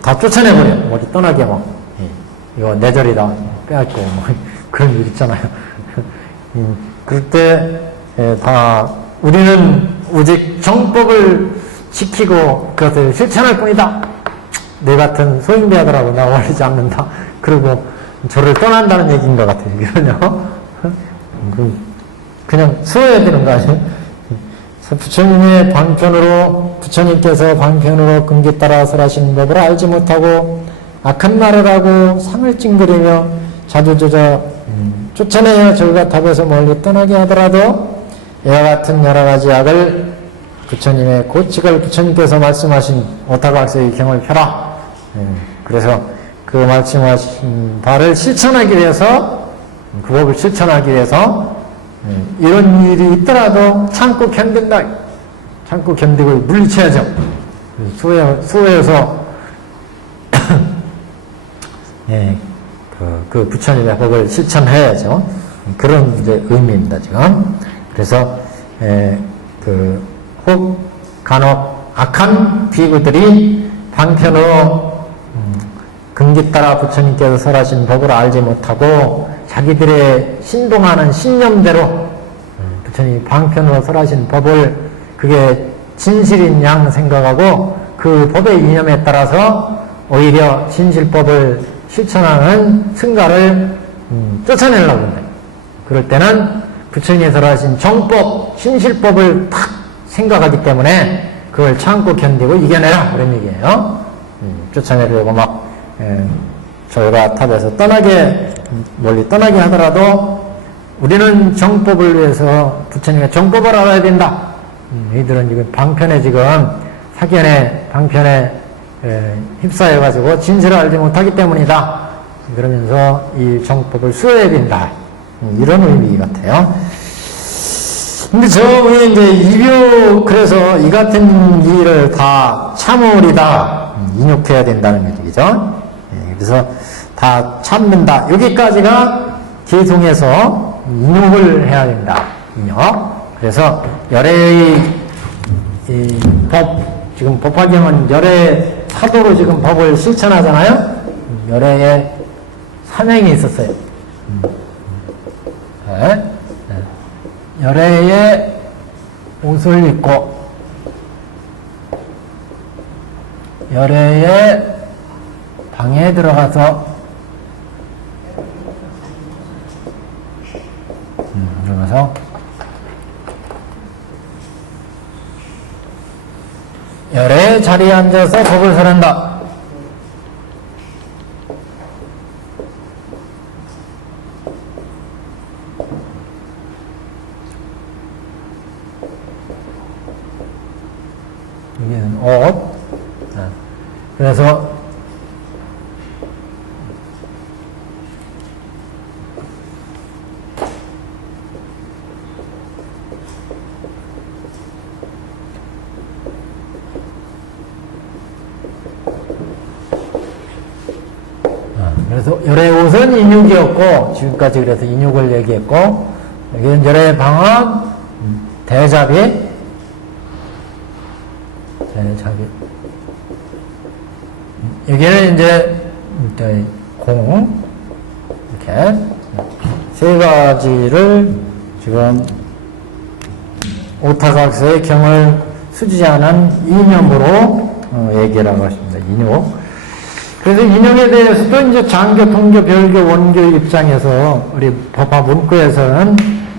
다 쫓아내버려. 머리 떠나게 막 이거 내 절이다 빼앗고 뭐 그런 일 있잖아요. 그럴 때 다 우리는 오직 정법을 지키고 그것을 실천할 뿐이다. 내 같은 소인배하더라고 나 어울리지 않는다. 그리고 저를 떠난다는 얘기인 것 같아요. 그러냐? 그냥 수호해야 되는 거 아니에요? 부처님의 방편으로 부처님께서 방편으로 근기 따라 설하신 법을 알지 못하고 악한 말을 하고 상을 찡그리며 자주저자 쫓아내어 절과 탑에서 멀리 떠나게 하더라도 이와 같은 여러 가지 악을 부처님의 고칙을 부처님께서 말씀하신 오타각세의 경을 펴라. 그래서 그 말씀하신 바를 실천하기 위해서 그 법을 실천하기 위해서 이런 일이 있더라도 참고 견딘다. 참고 견디고 물리쳐야죠. 수호해서 그 부처님의 법을 실천해야죠. 그런 이제 의미입니다, 지금. 그래서, 혹 간혹 악한 비구들이 방편으로, 근기 따라 부처님께서 설하신 법을 알지 못하고 자기들의 신동하는 신념대로 부처님이 방편으로 설하신 법을 그게 진실인 양 생각하고 그 법의 이념에 따라서 오히려 진실법을 실천하는 승가를 쫓아내려고 합니다. 그럴 때는 부처님이 설하신 정법, 신실법을 탁 생각하기 때문에 그걸 참고 견디고 이겨내라 그런 얘기예요. 쫓아내려고 막 절과 탑에서 멀리 떠나게 하더라도 우리는 정법을 위해서 부처님의 정법을 알아야 된다. 이들은 지금 방편에 지금 사견에 방편에 휩싸여가지고 진실을 알지 못하기 때문이다. 그러면서 이 정법을 수여해야 된다. 이런 의미 같아요. 근데 저는 이제 그래서 이 같은 일을 다 참으리다. 인욕해야 된다는 얘기죠. 그래서 다 참는다. 여기까지가 개송해서 인욕을 해야 된다. 인욕. 그래서 열애의 지금 법화경은 열애 사도로 지금 법을 실천하잖아요. 열애에 사명이 있었어요. 네. 열애에 옷을 입고 열애의 방에 들어가서 들어가서 열애의 자리에 앉아서 법을 설한다. 여기는 옷. 그래서 열의 옷은 인육이었고, 지금까지 그래서 인육을 얘기했고, 여기는 열의 방은 대자비. 여기는 이제 공, 이렇게 세 가지를 지금 오타각서의 경을 수지지 않은 이념으로 얘기를 하고 있습니다. 인육. 그래서 인용에 대해서도 이제 장교, 통교, 별교, 원교 입장에서 우리 법화 문구에서는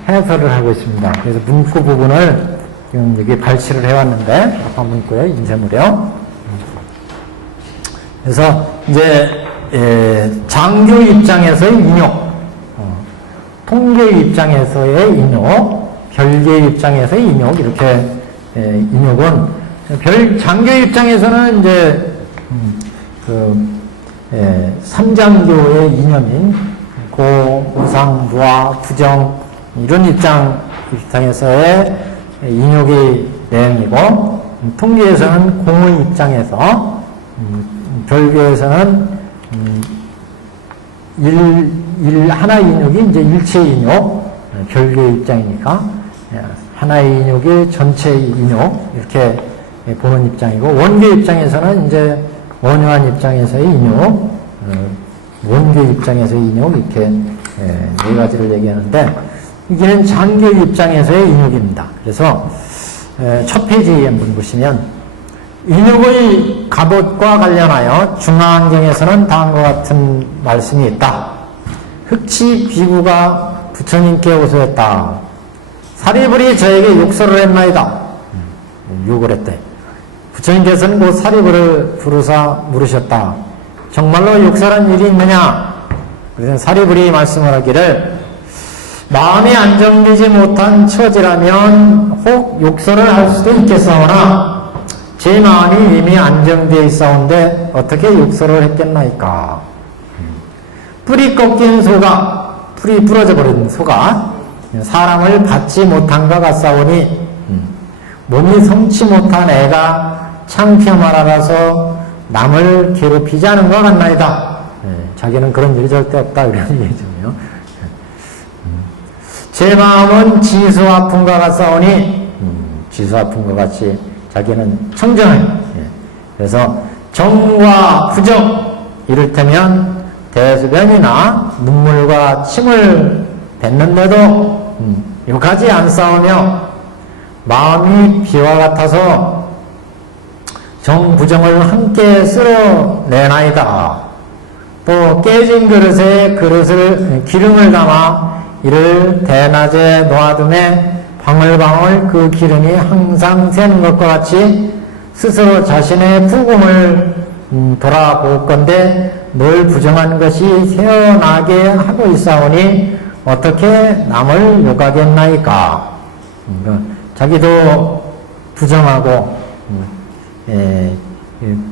해설을 하고 있습니다. 그래서 문구 부분을 지금 여기 발치를 해왔는데, 법화 문구의 인쇄물이요. 그래서 이제 장교 입장에서의 인용, 통교 입장에서의 인용, 별교 입장에서의 인용, 이렇게 인용은 장교 입장에서는 이제 삼장교의 이념인 고, 우상, 무아, 부정 이런 입장에서의 인욕의 내용이고, 통교에서는 공의 입장에서, 별교에서는 하나의 인욕이 이제 일체의 인욕, 별교의 입장이니까 하나의 인욕이 전체의 인욕 이렇게 보는 입장이고, 원교 입장에서는 이제 원효한 입장에서의 인욕, 원교 입장에서의 인욕 이렇게 네 가지를 얘기하는데, 이게는 장교 입장에서의 인욕입니다. 그래서 첫 페이지에 한번 보시면 인욕의 갑옷과 관련하여 중화안경에서는 다음과 같은 말씀이 있다. 흑치 비구가 부처님께 호소했다. 사리불이 저에게 욕설을 했나이다. 욕을 했대. 부처님께서는 그 사리불을 부르사 물으셨다. 정말로 욕설한 일이 있느냐? 그래서 사리불이 말씀을 하기를, 마음이 안정되지 못한 처지라면 혹 욕설을 할 수도 있겠사오나 제 마음이 이미 안정되어 있사온데 어떻게 욕설을 했겠나이까. 뿌리 꺾인 소가, 풀이 부러져 버린 소가 사람을 받지 못한 것 같사오니 몸이 성치 못한 애가 창피함을 알아서 남을 괴롭히지 않은 것 같나이다. 자기는 그런 일이 절대 없다, 이런 얘기잖아요. 제 마음은 지수 아픔과 같사오니, 지수 아픔과 같이 자기는 청정해. 그래서 정과 부정, 이를테면 대소변이나 눈물과 침을 뱉는데도 욕하지 않사오며, 마음이 비와 같아서 정부정을 함께 쓸어내나이다. 또 깨진 그릇에 기름을 담아 이를 대낮에 놓아둠에 방울방울 그 기름이 항상 새는 것과 같이 스스로 자신의 부금을 돌아볼 건데 늘 부정한 것이 새어나게 하고 있사오니 어떻게 남을 욕하겠나이까. 자기도 부정하고,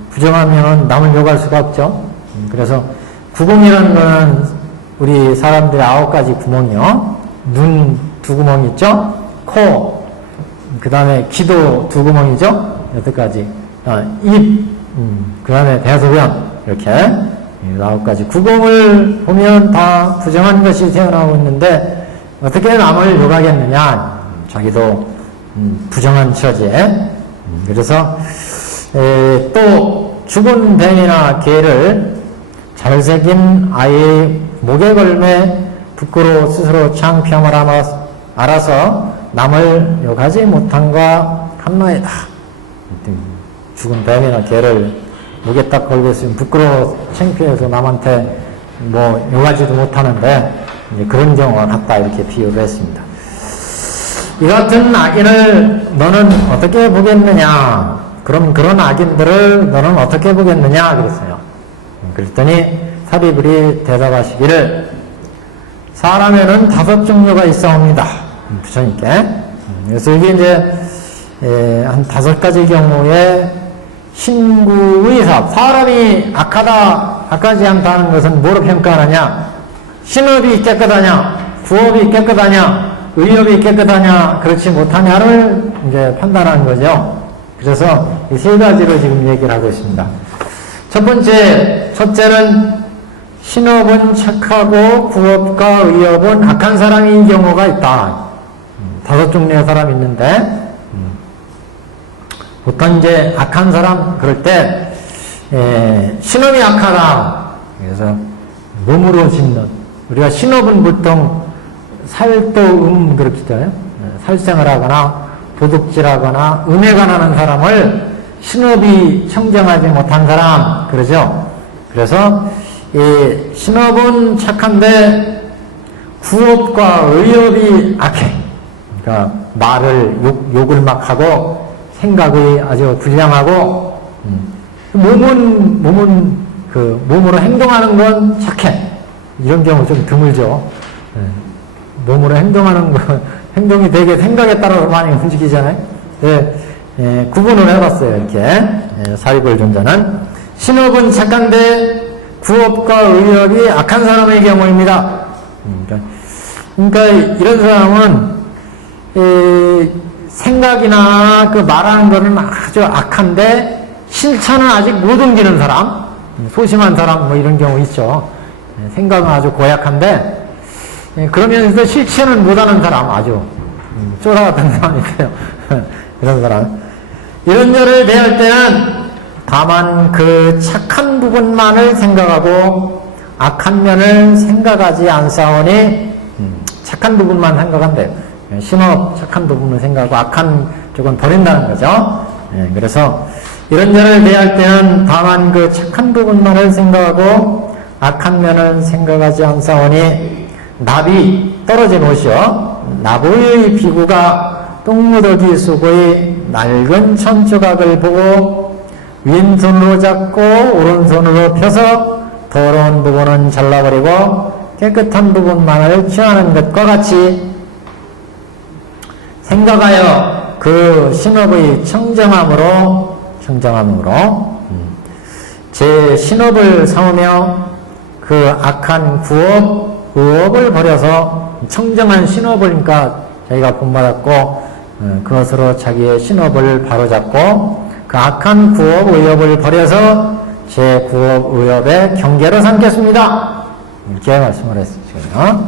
부정하면 남을 욕할 수가 없죠. 그래서 구공이라는 거는 우리 사람들의 9가지 구멍이요. 눈 2구멍 있죠? 코, 그 다음에 귀도 2구멍이죠? 8가지. 입, 그 다음에 대소변. 이렇게 9가지 구공을 보면 다 부정한 것이 태어나고 있는데 어떻게 남을 욕하겠느냐. 자기도 부정한 처지에. 그래서 또 죽은 뱀이나 개를 잘생긴 아이의 목에 걸매 부끄러워 스스로 창피함을 알아서 남을 욕하지 못한과 같나이다. 죽은 뱀이나 개를 목에 딱 걸고 있으면 부끄러워 창피해서 남한테 뭐 욕하지도 못하는데 이제 그런 경우가 같다 이렇게 비유를 했습니다. 이 같은 악인을 너는 어떻게 보겠느냐? 그럼 그런 악인들을 너는 어떻게 보겠느냐? 그랬어요. 그랬더니 사리불이 대답하시기를 사람에는 5 종류가 있사옵니다. 부처님께. 그래서 이게 이제 한 5가지 경우에 신구의 사람이 악하지 않다는 것은 뭐로 평가하느냐? 신업이 깨끗하냐? 구업이 깨끗하냐? 의업이 깨끗하냐? 그렇지 못하냐를 이제 판단하는 거죠. 그래서 이 3가지로 지금 얘기를 하고 있습니다. 첫째는 신업은 착하고 구업과 의업은 악한 사람인 경우가 있다. 5 종류의 사람이 있는데 보통 이제 악한 사람 그럴 때 신업이 악하다. 그래서 몸으로 짓는 우리가 신업은 보통 살도 그렇게 있잖아요. 살생을 하거나 도둑질하거나 음해가 나는 사람을 신업이 청정하지 못한 사람 그러죠. 그래서 이 신업은 착한데 구업과 의업이 악해. 그러니까 말을 욕을 막 하고 생각이 아주 불량하고 몸으로 행동하는 건 착해. 이런 경우 좀 드물죠. 몸으로 행동하는 거 행동이 되게 생각에 따라서 많이 움직이잖아요. 구분을 해봤어요. 이렇게 사리불 존자는 신업은 착한데 구업과 의업이 악한 사람의 경우입니다. 그러니까 이런 사람은 생각이나 그 말하는 거는 아주 악한데 실천은 아직 못 옮기는 사람, 소심한 사람 뭐 이런 경우 있죠. 생각은 아주 고약한데 그러면서 실천은 못하는 사람, 아주 쫄아 같은 사람이 있어요. 이런 사람. 이런 자를 대할 때는 다만 그 착한 부분만을 생각하고 악한 면을 생각하지 않사오니 착한 부분만 생각한대요. 신업 착한 부분을 생각하고 악한 쪽은 버린다는 거죠. 그래서 이런 자를 대할 때는 다만 그 착한 부분만을 생각하고 악한 면을 생각하지 않사오니 나비 떨어진 옷이요. 나무의 비구가 똥무더기 속의 낡은 천조각을 보고 왼손으로 잡고 오른손으로 펴서 더러운 부분은 잘라버리고 깨끗한 부분만을 취하는 것과 같이 생각하여 그 신업의 청정함으로 제 신업을 삼으며 그 악한 구업, 의업을 버려서 청정한 신업을 그러니까 자기가 본받았고 그것으로 자기의 신업을 바로잡고 그 악한 구업, 의업을 버려서 제 구업, 의업의 경계로 삼겠습니다. 이렇게 말씀을 했습니다.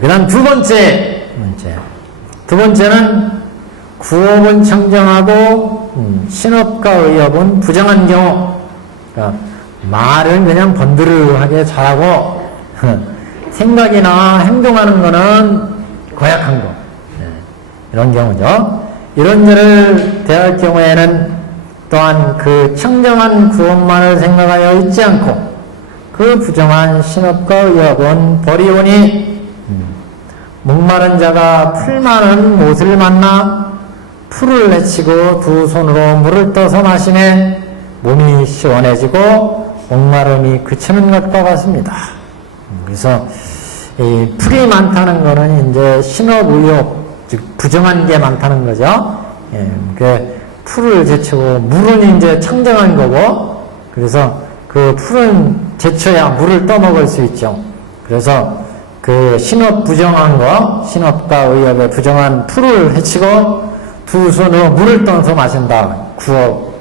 그 다음 두 번째는 구업은 청정하고 신업과 의업은 부정한 경우. 그러니까 말은 그냥 번드르하게 잘하고 생각이나 행동하는 거는 고약한 거. 이런 경우죠. 이런 자를 대할 경우에는 또한 그 청정한 구원만을 생각하여 있지 않고 그 부정한 신업과 의업은 버리오니 목마른 자가 풀 많은 못을 만나 풀을 헤치고 두 손으로 물을 떠서 마시매 몸이 시원해지고 목마름이 그치는 것과 같습니다. 그래서 이 풀이 많다는 거는 이제 신업, 의업, 즉 부정한 게 많다는 거죠. 그 풀을 제치고 물은 이제 청정한 거고, 그래서 그 풀은 제쳐야 물을 떠먹을 수 있죠. 그래서 그 신업 부정한 거, 신업과 의협의 부정한 풀을 헤치고 두 손으로 물을 떠서 마신다. 구업,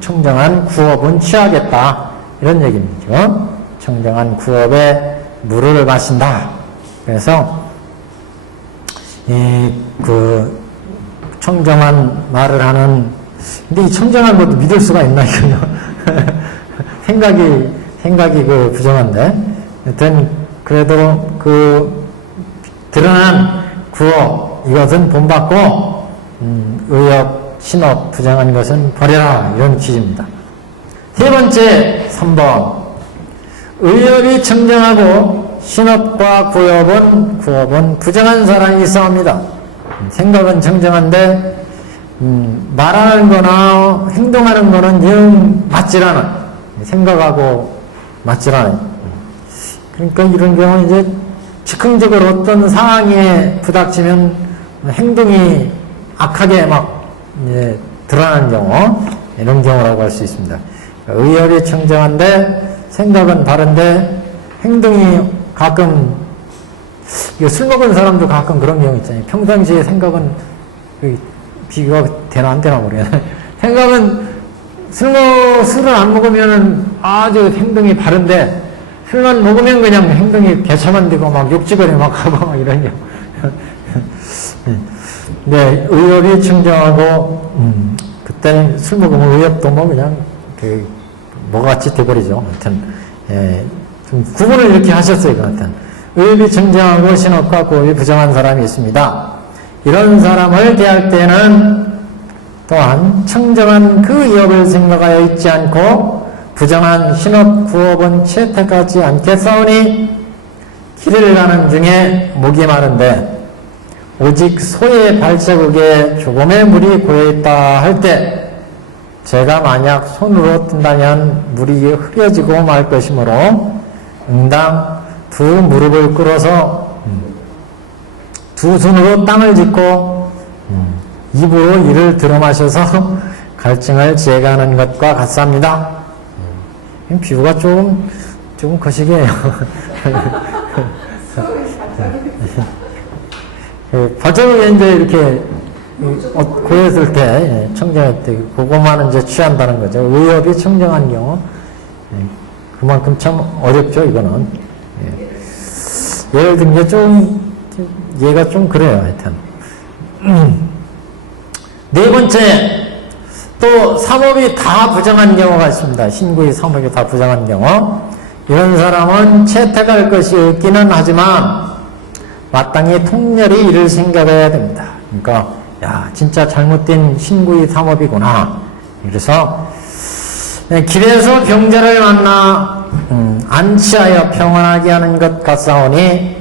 청정한 구업은 취하겠다. 이런 얘기죠. 청정한 구업에 물을 마신다. 그래서 그 청정한 말을 하는, 근데 이 청정한 것도 믿을 수가 있나 이거요. 생각이 그 부정한데, 하여튼 그래도 그 드러난 구업 이것은 본받고 의협 신업 부정한 것은 버려라, 이런 취지입니다. 세 번째 3번 의협이 청정하고 신업과 구업은 부정한 사람이 싸웁니다. 생각은 청정한데 말하는 거나 행동하는 거는 영 맞질 않아. 생각하고 맞질 않아요. 그러니까 이런 경우는 이제 즉흥적으로 어떤 상황에 부닥치면 행동이 악하게 막 이제 드러나는 경우, 이런 경우라고 할 수 있습니다. 의협이 청정한데 생각은 바른데 행동이 가끔, 술 먹은 사람도 가끔 그런 경우 있잖아요. 평상시에 생각은 비교가 되나 안 되나 모르겠네. 생각은 술을 안 먹으면 아주 행동이 바른데 술만 먹으면 그냥 행동이 개차만 되고 막 욕지거리 막 하고 막 이런 경우. 네, 의협이 청정하고 그때는 술 먹으면 의협도 뭐 그냥 뭐같이 돼버리죠. 하여튼 좀 구분을 이렇게 하셨어요. 하여튼 의협이 청정하고 신업과 구업이 부정한 사람이 있습니다. 이런 사람을 대할 때는 또한 청정한 그 의협을 생각하여 있지 않고 부정한 신업 구업은 채택하지 않겠사오니 길을 가는 중에 목이 마른데 오직 소의 발자국에 조금의 물이 고여있다 할 때 제가 만약 손으로 뜬다면 물이 흐려지고 말 것이므로 응당 두 무릎을 꿇어서 두 손으로 땅을 짚고 입으로 이를 들어마셔서 갈증을 제거하는 것과 같습니다. 비유가 조금 거시기해요. 발자국에 이제 이렇게 고였을 때, 청정할 때, 그것만은 이제 취한다는 거죠. 의협이 청정한 경우, 그만큼 참 어렵죠, 이거는. 예를 든 게 얘가 좀 그래요, 하여튼. 네 번째, 또 삼업이 다 부정한 경우가 있습니다. 신구의 삼업이 다 부정한 경우. 이런 사람은 채택할 것이 없기는 하지만 마땅히 통렬히 이를 생각해야 됩니다. 그러니까 진짜 잘못된 신구의 삼업이구나. 그래서 길에서 병자를 만나 안치하여 평안하게 하는 것 같사오니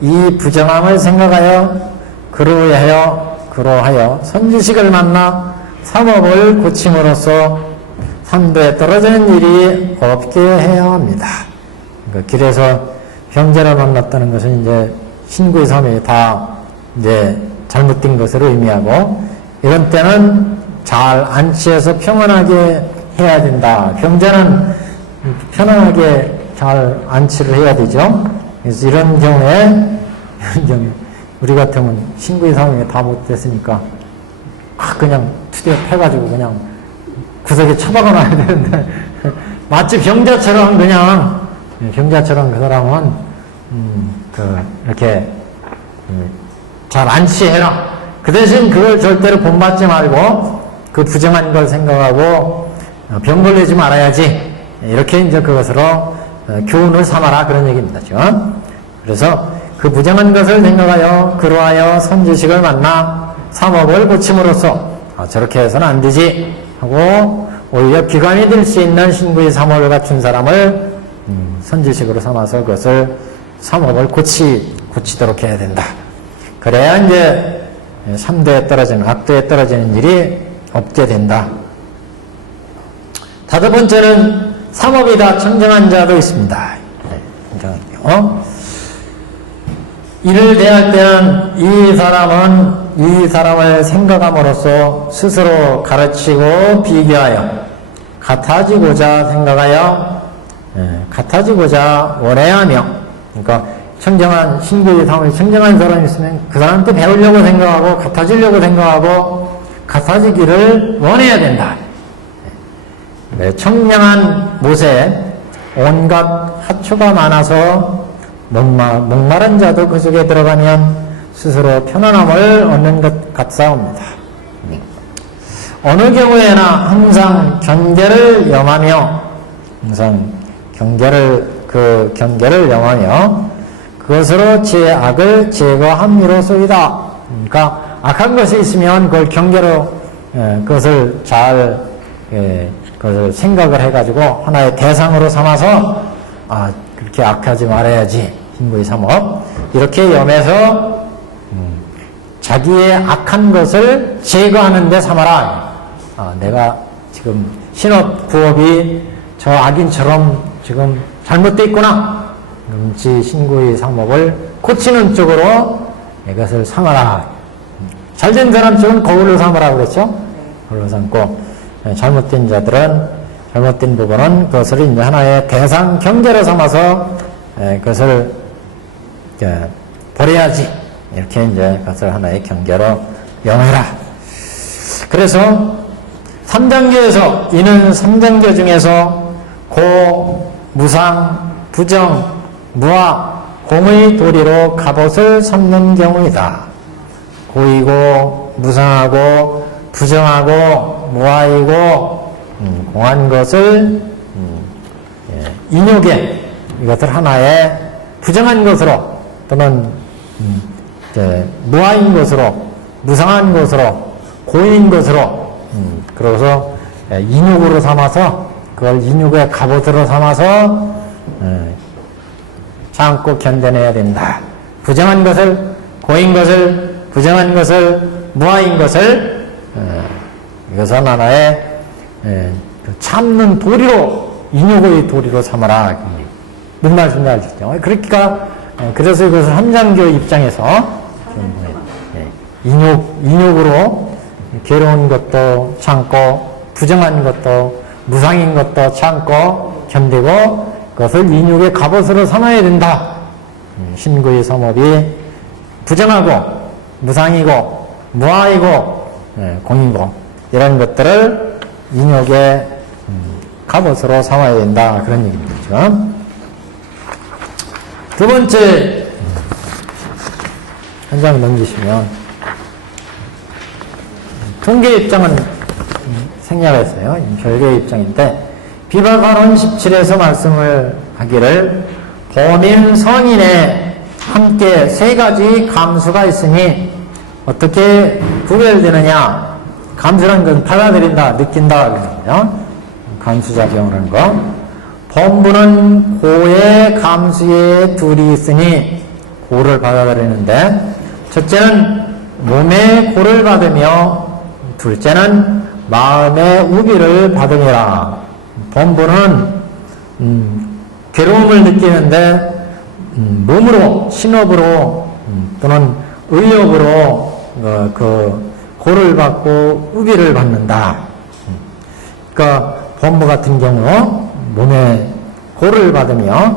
이 부정함을 생각하여 그로하여 선지식을 만나 삼업을 고침으로써 삼도에 떨어지는 일이 없게 해야 합니다. 그러니까 길에서 병자를 만났다는 것은 이제 신구의 삼업이 다 이제 잘못된 것을 의미하고, 이런 때는 잘 안치해서 평안하게 해야 된다. 병자는 편안하게 잘 안치를 해야 되죠. 그래서 이런 경우에 우리 같으면 신구의 삼업이 다 못됐으니까 그냥 투대 패가지고 그냥 구석에 처박아 놔야 되는데 마치 병자처럼 그 사람은 이렇게 잘 안치해라. 그 대신 그걸 절대로 본받지 말고 그 부정한 걸 생각하고 병 걸리지 말아야지. 이렇게 이제 그것으로 교훈을 삼아라, 그런 얘기입니다. 그래서 그 부정한 것을 생각하여 그러하여 선지식을 만나 삼업을 고침으로써 저렇게 해서는 안 되지 하고 오히려 기관이 될 수 있는 신구의 삼업을 갖춘 사람을 선지식으로 삼아서 그것을 삼업을 고치도록 해야 된다. 그래야 이제 삼도에 떨어지는, 악도에 떨어지는 일이 없게 된다. 다섯 번째는 삼업이 다 청정한 자도 있습니다. 이를 대할 때는 이 사람을 생각함으로써 스스로 가르치고 비교하여 같아지고자 생각하여 같아지고자 원해야 하며, 그러니까 청정한 신교의 삶을 청정한 사람이 있으면 그 사람도 배우려고 생각하고 같아지려고 생각하고 같아지기를 원해야 된다. 청량한 못에 온갖 하초가 많아서 목마른 자도 그 속에 들어가면 스스로 편안함을 얻는 것 같사옵니다. 어느 경우에나 항상 경계를 염하며, 항상 경계를 염하며 그것으로 제 악을 제거함이로소이다. 그러니까 악한 것이 있으면 그걸 경계로 그것을 잘 그것을 생각을 해가지고 하나의 대상으로 삼아서 그렇게 악하지 말아야지, 신구의 삼업 이렇게 염해서 자기의 악한 것을 제거하는 데 삼아라. 내가 지금 신업 부업이 저 악인처럼 지금 잘못되어 있구나. 음치 신구의 상목을 고치는 쪽으로 이것을 삼아라. 잘된 사람 쪽은 거울로 삼으라 그랬죠. 거울로 삼고, 잘못된 자들은 잘못된 부분은 그것을 이제 하나의 대상 경계로 삼아서 그것을 버려야지. 이렇게 이제 그것을 하나의 경계로 염해라. 그래서 3단계에서, 이는 3단계 중에서 고, 무상, 부정, 무아, 공의 도리로 갑옷을 삼는 경우이다. 고이고, 무상하고, 부정하고, 무아이고, 공한 것을, 인욕에, 이것을 하나의 부정한 것으로, 또는, 무아인 것으로, 무상한 것으로, 고인 것으로, 그래서 인욕으로 삼아서, 그걸 인욕의 갑옷으로 삼아서, 참고 견뎌내야 된다. 부정한 것을, 고인 것을, 부정한 것을, 무아인 것을, 이것은 하나의 참는 도리로, 인욕의 도리로 삼아라. 무슨 말씀인지 아시죠? 그러니까, 그래서 이것을 함장교 입장에서 인욕으로 괴로운 것도 참고, 부정한 것도, 무상인 것도 참고, 견디고, 그것을 인욕의 갑옷으로 삼아야 된다. 신구의 삼업이 부정하고, 무상이고, 무아이고, 공이고, 이런 것들을 인욕의 갑옷으로 삼아야 된다. 그런 얘기입니다. 지금. 두 번째, 한 장 넘기시면, 통계 입장은 생략했어요. 별개의 입장인데, 비박하론 17에서 말씀을 하기를, 범인 성인에 함께 세 가지 감수가 있으니 어떻게 구별되느냐? 감수란 건 받아들인다, 느낀다 그러거든요. 감수작용이라는 거. 범부는 고의 감수에 둘이 있으니 고를 받아들이는데, 첫째는 몸의 고를 받으며 둘째는 마음의 우비를 받으니라. 범부는 괴로움을 느끼는데 몸으로, 신업으로 또는 의욕으로 그 고를 받고 우비를 받는다. 그러니까 범부 같은 경우 몸에 고를 받으며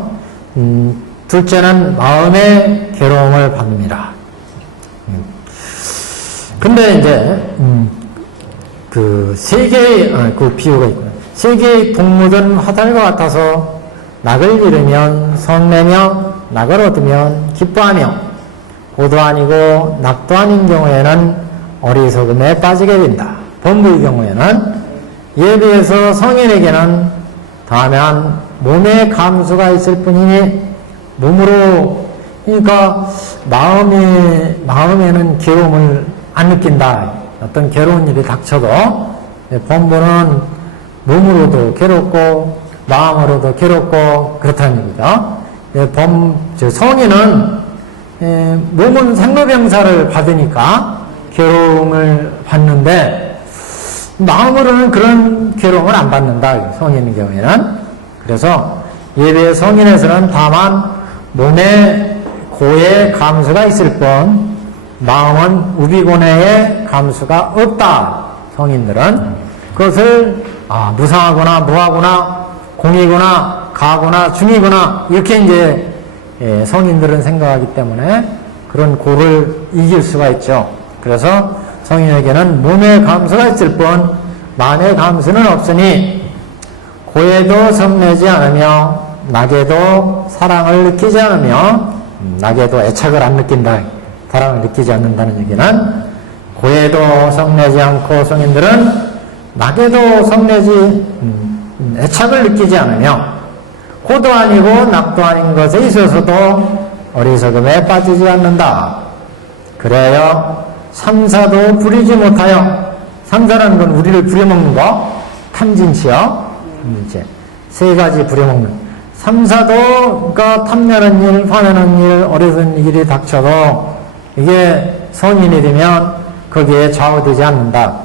둘째는 마음의 괴로움을 받습니다. 근데 이제 그 세 개의 그 비유가 있고요. 세 개의 동무든 화살과 같아서 낙을 잃으면 성내며 낙을 얻으면 기뻐하며 고도 아니고 낙도 아닌 경우에는 어리석음에 빠지게 된다. 범부의 경우에는 이에 비해서 성인에게는 다만 몸에 감수가 있을 뿐이니 몸으로, 그러니까 마음에는 괴로움을 안 느낀다. 어떤 괴로운 일이 닥쳐도 범부는 몸으로도 괴롭고 마음으로도 괴롭고 그렇다는 얘기죠. 성인은 몸은 생로병사를 받으니까 괴로움을 받는데 마음으로는 그런 괴로움을 안 받는다. 성인의 경우에는. 그래서 예배 성인에서는 다만 몸에 고의 감수가 있을 뿐 마음은 우비고뇌의 감수가 없다. 성인들은 그것을 무상하구나, 무하구나, 공이구나, 가거나 중이거나 이렇게 이제 성인들은 생각하기 때문에 그런 고를 이길 수가 있죠. 그래서 성인에게는 몸의 감수가 있을 뿐 만의 감수는 없으니 고에도 성내지 않으며 낙에도 사랑을 느끼지 않으며 낙에도 애착을 안 느낀다. 사랑을 느끼지 않는다는 얘기는 고에도 성내지 않고 성인들은 낙에도 성내지 애착을 느끼지 않으며 고도 아니고 낙도 아닌 것에 있어서도 어리석음에 빠지지 않는다. 그래야 삼사도 부리지 못하여, 삼사라는 건 우리를 부려먹는 거, 탐진치요. 이제 세 가지 부려먹는. 삼사도가 탐내는 일, 화내는 일, 어리석은 일이 닥쳐도 이게 성인이 되면 거기에 좌우되지 않는다.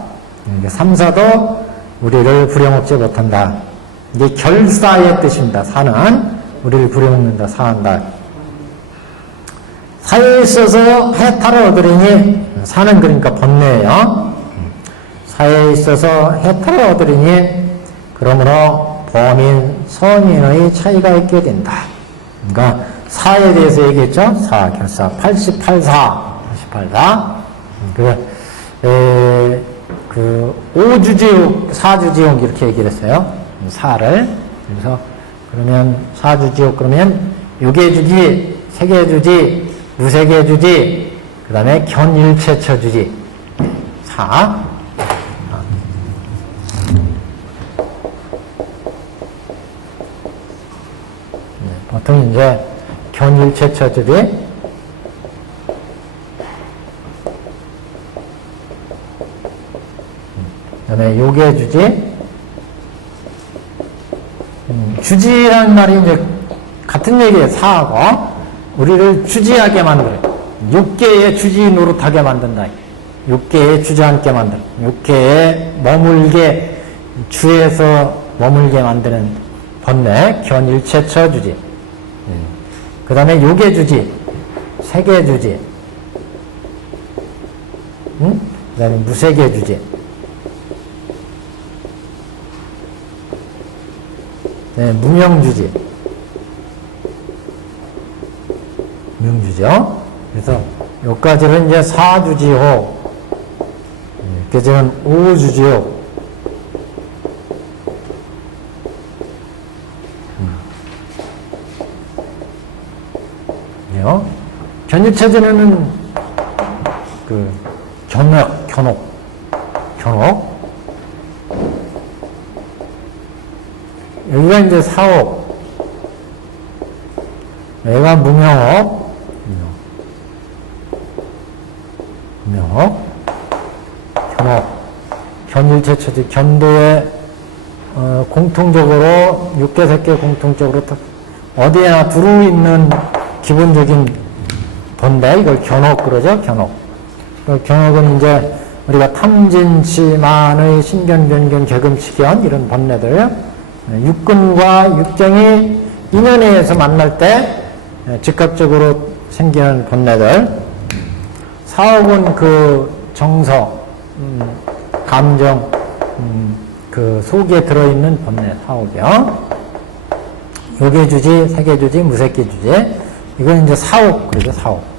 삼사도 우리를 부려먹지 못한다. 이게 결사의 뜻입니다. 사는 우리를 부려먹는다, 사한다. 사에 있어서 해탈을 얻으리니, 사는 그러니까 번뇌예요. 사에 있어서 해탈을 얻으리니 그러므로 범인, 성인의 차이가 있게 된다. 그러니까 사에 대해서 얘기했죠. 사, 결사, 88사, 88사. 그 5주지옥, 4주지옥 이렇게 얘기를 했어요. 사를. 그래서 그러면 4주지옥 그러면 요계주지, 세계주지, 무세계주지, 그 다음에 견일체처주지. 4. 보통 이제 견일체처주지, 그 다음에 요계주지, 주지라는 말이 이제 같은 얘기예요. 사하고 우리를 주지하게 만들어요. 육계에 주지 노릇하게 만든다. 육계에 주저앉게 만들어. 육계에 머물게, 주에서 머물게 만드는 번뇌, 견일체처주지. 그 다음에 요계주지, 세계주지, 그 다음에 무세계주지. 네, 무명주지. 무명주죠. 그래서 여기까지는 이제 4주지호, 여기까지는 5주지호. 견일체제는 그 견옥. 여기가 이제 사옥, 여기가 무명옥, 견옥, 견일체처지, 견도에 공통적으로, 육계색계 공통적으로 어디에나 두루 있는 기본적인 번뇌, 이걸 견옥 그러죠, 견옥. 견옥은 이제 우리가 탐진치, 만의, 신견, 변견, 계금치견 이런 번뇌들, 육근과 육정이 인연에 의해서 만날 때 즉각적으로 생기는 번뇌들. 사옥은 그 정서, 감정, 그 속에 들어있는 번뇌, 사옥이요. 요계주지, 세계주지, 무색계주지. 이건 이제 사옥, 그러죠, 사옥.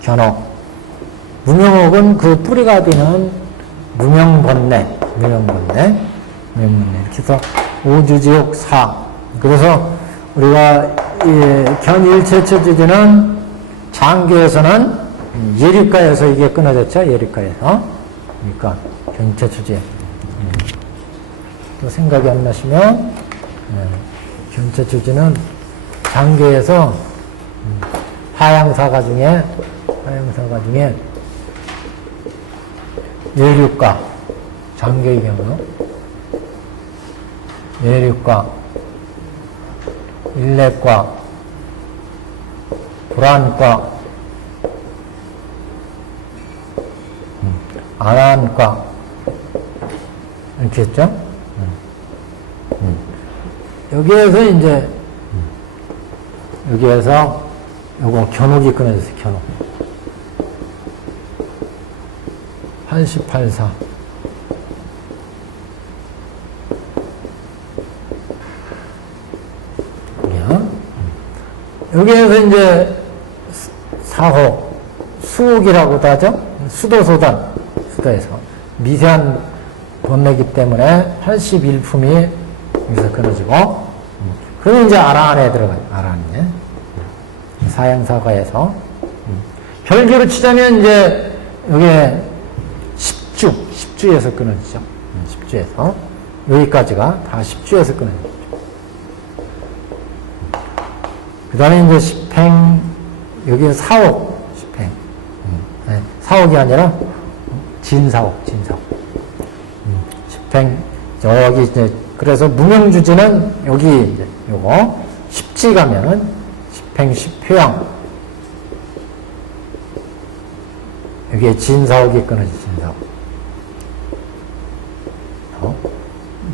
견옥. 무명옥은 그 뿌리가 되는 무명번뇌. 이렇게 해서 5주지옥 4. 그래서 우리가 견일체처주지는 장교에서는 예리과에서 이게 끊어졌죠. 예리과에서. 그러니까 견일체처주지. 또 생각이 안 나시면 견일체처주지는 장교에서 하양사가 중에 예류과, 장교의 경우 예류과, 일례과, 불안과, 아란과 이렇게 했죠. 여기에서 이제 여기에서 요거 견옥이 끊어졌어요. 견옥 88사. 여기에서 이제 사호, 수옥이라고도 하죠. 수도소단, 수도에서 미세한 번뇌이기 때문에 81품이 여기서 끊어지고, 그럼 이제 아라한에 들어가요. 아라한에. 사양사과에서. 별개로 치자면 이제 여기에 10주에서 끊어지죠. 10주에서. 여기까지가 다 10주에서 끊어지죠. 그 다음에 이제 십행, 여기에 사옥, 십행. 네, 사옥이 아니라 진사옥. 십행, 여기 이제, 그래서 무명주지는 여기 이제 요거, 십지 가면은 십행, 십회양. 여기에 진사옥이 끊어지죠, 진사옥.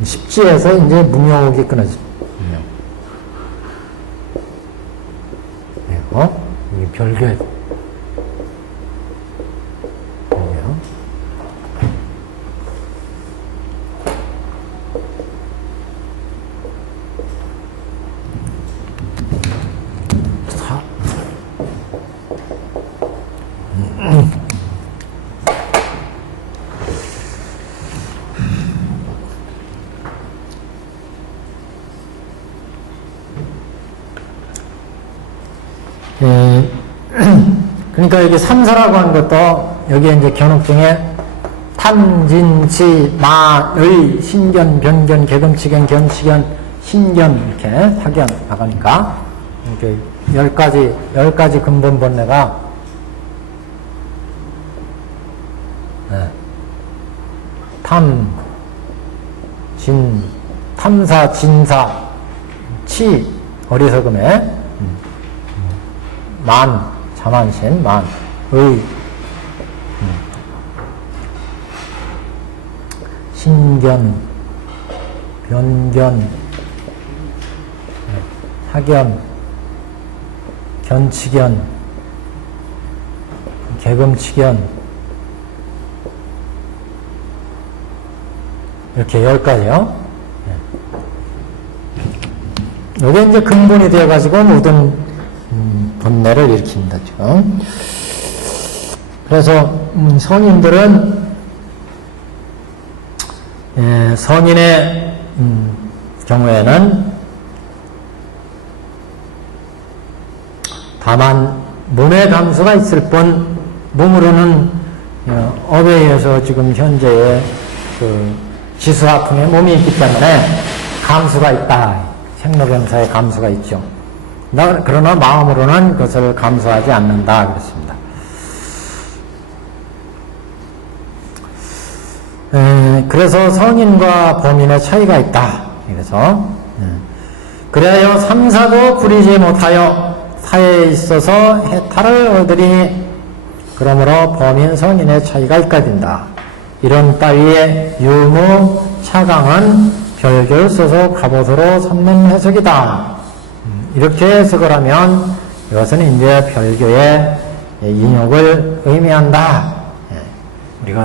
십지에서 이제 무명옥이 끊어지죠. 이게 별개예요. 그러니까 여기 삼사라고 하는 것도 여기에 이제 견옥 중에 탐, 진, 지, 마, 의, 신견, 변견, 개금치견, 견치견, 신견 이렇게 사견 나가니까 이렇게 10가지 근본 번뇌가 탐, 진, 탐사, 진사, 치, 어리석음에 만, 자만신, 만, 의, 신견, 변견, 사견, 견치견, 개금치견, 이렇게 10가지요. 이게 이제 근본이 되어가지고 모든 번뇌를 일으킵니다, 지금. 그래서, 성인들은, 성인의, 경우에는, 다만, 몸의 감수가 있을 뿐, 몸으로는, 업에 의해서 지금 현재의 그, 지수화풍의 몸이 있기 때문에, 감수가 있다. 생로병사의 감수가 있죠. 그러나 마음으로는 그것을 감수하지 않는다 그랬습니다. 그래서 성인과 범인의 차이가 있다. 그래서 그래야 삼사도 부리지 못하여 사회에 있어서 해탈을 얻으리니 그러므로 범인 성인의 차이가 있거든다. 이런 따위의 유무 차강은 별개를 써서 갑옷으로 삼는 해석이다. 이렇게 해석을 하면 이것은 이제 별교의 인욕을 의미한다. 우리가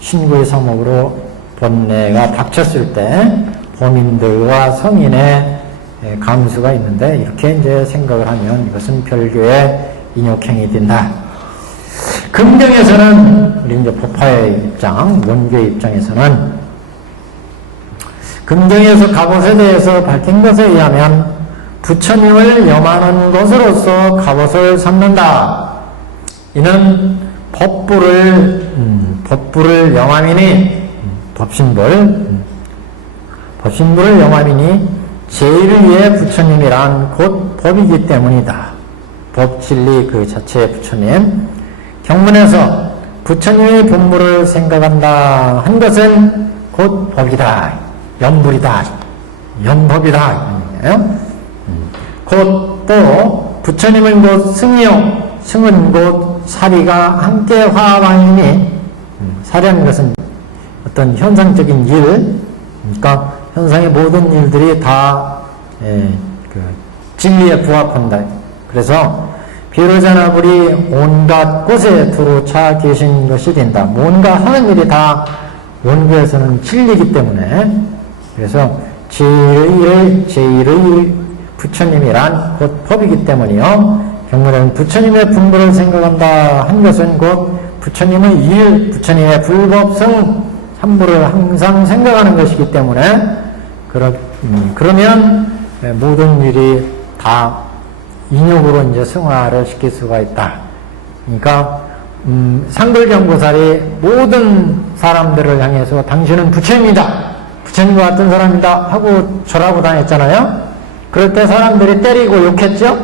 신구의 서목으로 번뇌가 닥쳤을 때 범인들과 성인의 감수가 있는데 이렇게 이제 생각을 하면 이것은 별교의 인욕행위 된다. 금경에서는 우리 이제 법화의 입장, 원교의 입장에서는 금경에서 갑옷에 대해서 밝힌 것에 의하면 부처님을 염하는 것으로서 갑옷을 삼는다. 이는 법부를 염함이니 법신부를 염함이니 제일을 위해 부처님이란 곧 법이기 때문이다. 법 진리 그 자체의 부처님. 경문에서 부처님의 본무를 생각한다 한 것은 곧 법이다. 염불이다. 염법이다. 곧 또 부처님은 곧 승이요 승은 곧 사리가 함께 화합하니 사리하는 것은 어떤 현상적인 일, 그러니까 현상의 모든 일들이 다 그 진리에 부합한다. 그래서 비로자나불이 온갖 곳에 두루차 계신 것이 된다. 뭔가 하는 일이 다 원고에서는 진리이기 때문에 그래서 제1의 부처님이란 곧 법이기 때문이요. 경문에는 부처님의 분부를 생각한다 한 것은 곧 부처님의 일, 부처님의 불법성 삼부를 항상 생각하는 것이기 때문에 그러면 모든 일이 다 인욕으로 이제 승화를 시킬 수가 있다. 그러니까 상불경보살이 모든 사람들을 향해서 당신은 부처님이다, 부처님과 같은 사람이다 하고 절하고 다녔잖아요. 그럴 때 사람들이 때리고 욕했죠.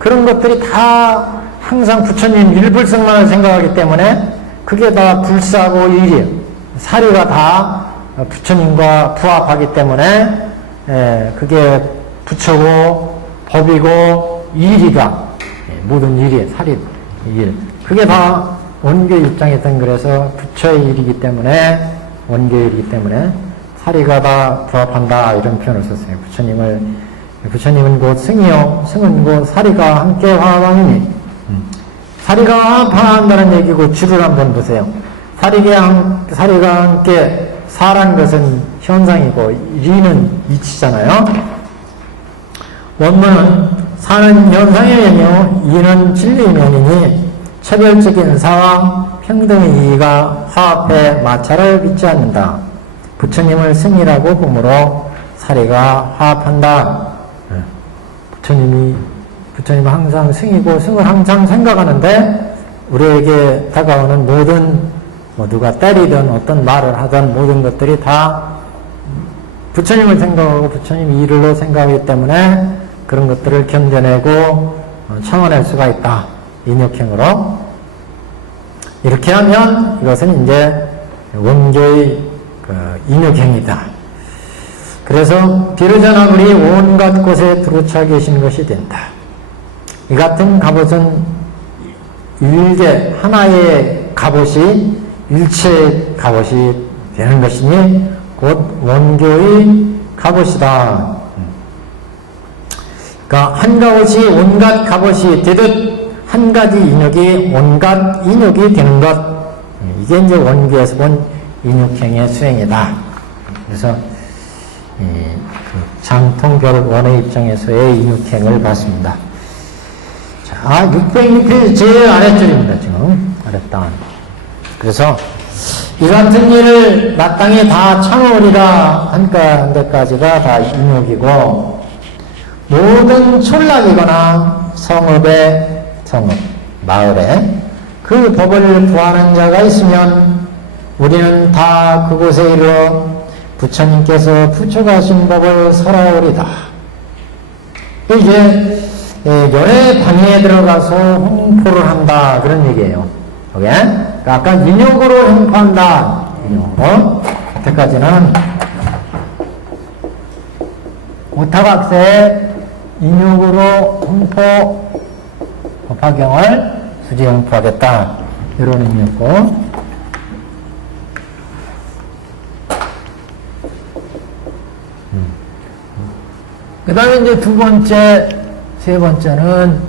그런 것들이 다 항상 부처님 일불성만을 생각하기 때문에 그게 다 불사고 일이에요. 사리가 다 부처님과 부합하기 때문에 그게 부처고 법이고 일이가 모든 일이에요. 사리 일. 그게 다 원교 입장에서는 그래서 부처의 일이기 때문에 원교의 일이기 때문에 사리가 다 부합한다 이런 표현을 썼어요. 부처님은 곧 승이요, 승은 곧 사리가 함께 화합하니 사리가 화합한다는 얘기고 줄을 한번 보세요. 사리가 함께 사란 것은 현상이고 리는 이치잖아요. 원문은 사는 현상의 면이요 이는 진리의 면이니 차별적인 사와 평등의 이의가 화합해 마찰을 빚지 않는다. 부처님을 승이라고 보므로 사리가 화합한다. 부처님은 항상 승이고 승을 항상 생각하는데 우리에게 다가오는 모든 누가 때리든 어떤 말을 하든 모든 것들이 다 부처님을 생각하고 부처님 일을로 생각하기 때문에 그런 것들을 견뎌내고 참아낼 수가 있다. 인욕행으로. 이렇게 하면 이것은 이제 원교의 인욕행이다. 그래서 비로자나불이 온갖 곳에 들어차 계신 것이 된다. 이 같은 갑옷은 일개 하나의 갑옷이 일체의 갑옷이 되는 것이니 곧 원교의 갑옷이다. 그러니까 한 갑옷이 온갖 갑옷이 되듯 한 가지 인욕이 온갖 인욕이 되는 것. 이게 이제 원교에서 본 인욕행의 수행이다. 그래서 장통결 원의 입장에서의 인욕행을 봤습니다. 자, 606페이지 제일 아랫줄입니다. 지금 아랫단. 그래서 이 같은 일을 마땅히 다 참으리라 한 데까지가 다 인욕이고 모든 촌락이거나 성읍에 마을에 그 법을 구하는 자가 있으면 우리는 다 그곳에 이르러 부처님께서 부처가신 법을 설하오리다. 이제 열의 방에 들어가서 홍포를 한다 그런 얘기예요. 오케이? 아까 인욕으로 홍포한다. 인욕으로. 그때까지는 오타각세의 인욕으로 홍포 법화경을 수지 홍포하겠다. 이런 의미였고. 그 다음에 이제 두 번째, 세 번째는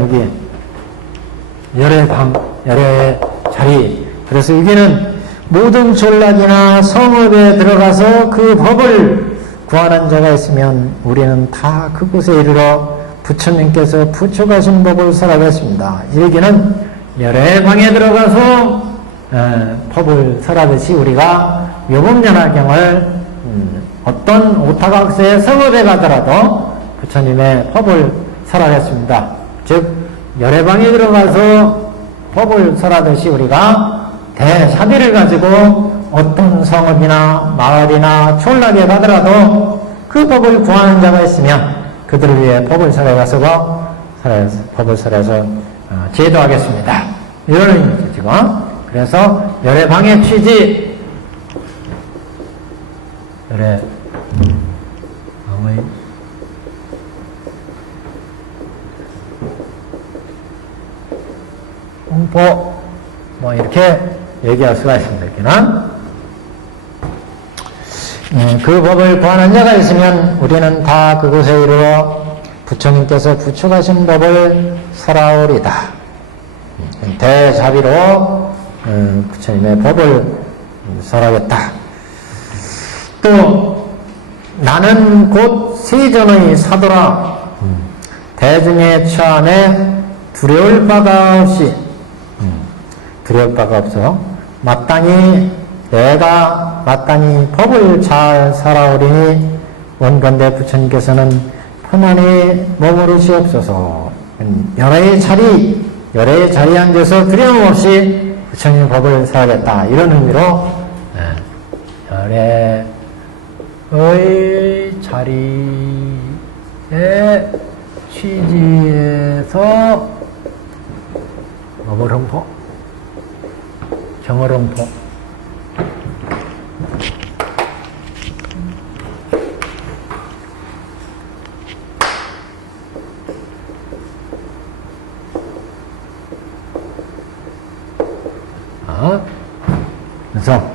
여기, 열의 방, 열의 자리. 그래서 여기는 모든 촌락이나 성읍에 들어가서 그 법을 구하는 자가 있으면 우리는 다 그곳에 이르러 부처님께서 부처가신 법을 설하겠습니다. 이 얘기는 열의 방에 들어가서 법을 설하듯이 우리가 요법연화경을 어떤 오타각세의 성읍에 가더라도 부처님의 법을 설하겠습니다. 즉 열의 방에 들어가서 법을 설하듯이 우리가 대사비를 가지고 어떤 성읍이나 마을이나 촌락에 가더라도 그 법을 구하는 자가 있으면 그들을 위해 법을 설해서 제도하겠습니다. 이런 의미죠 지금. 그래서 열의 방의 취지, 열의 방의 홍포 이렇게 얘기할 수가 있습니다. 이렇게는 그 법을 구하는 자가 있으면 우리는 다 그곳에 이르러 부처님께서 부처가신 법을 설하오리다. 대자비로 부처님의 법을 설하겠다. 또 나는 곧 세전의 사도라. 대중의 처함에 두려울 바가 없이, 두려울 바가 없어 내가 마땅히 법을 잘 살아오리니 원건대 부처님께서는 편안히 머무르시옵소서. 열애의 자리에 앉아서 두려움 없이 부처님의 법을 살아야겠다, 이런 의미로 열애의 자리에 취지에서 어머름포, 경어름포, 그래서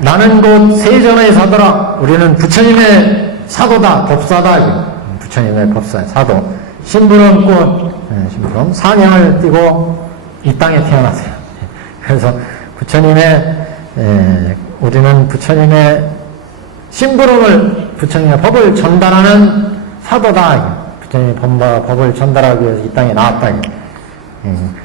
나는 곧 세전의 사도라. 우리는 부처님의 사도다, 법사다. 부처님의 법사, 사도. 심부름꾼, 심부름, 사냥을 띠고 이 땅에 태어났어요. 그래서 우리는 부처님의 심부름을, 부처님의 법을 전달하는 사도다. 부처님의 법을 전달하기 위해서 이 땅에 나왔다.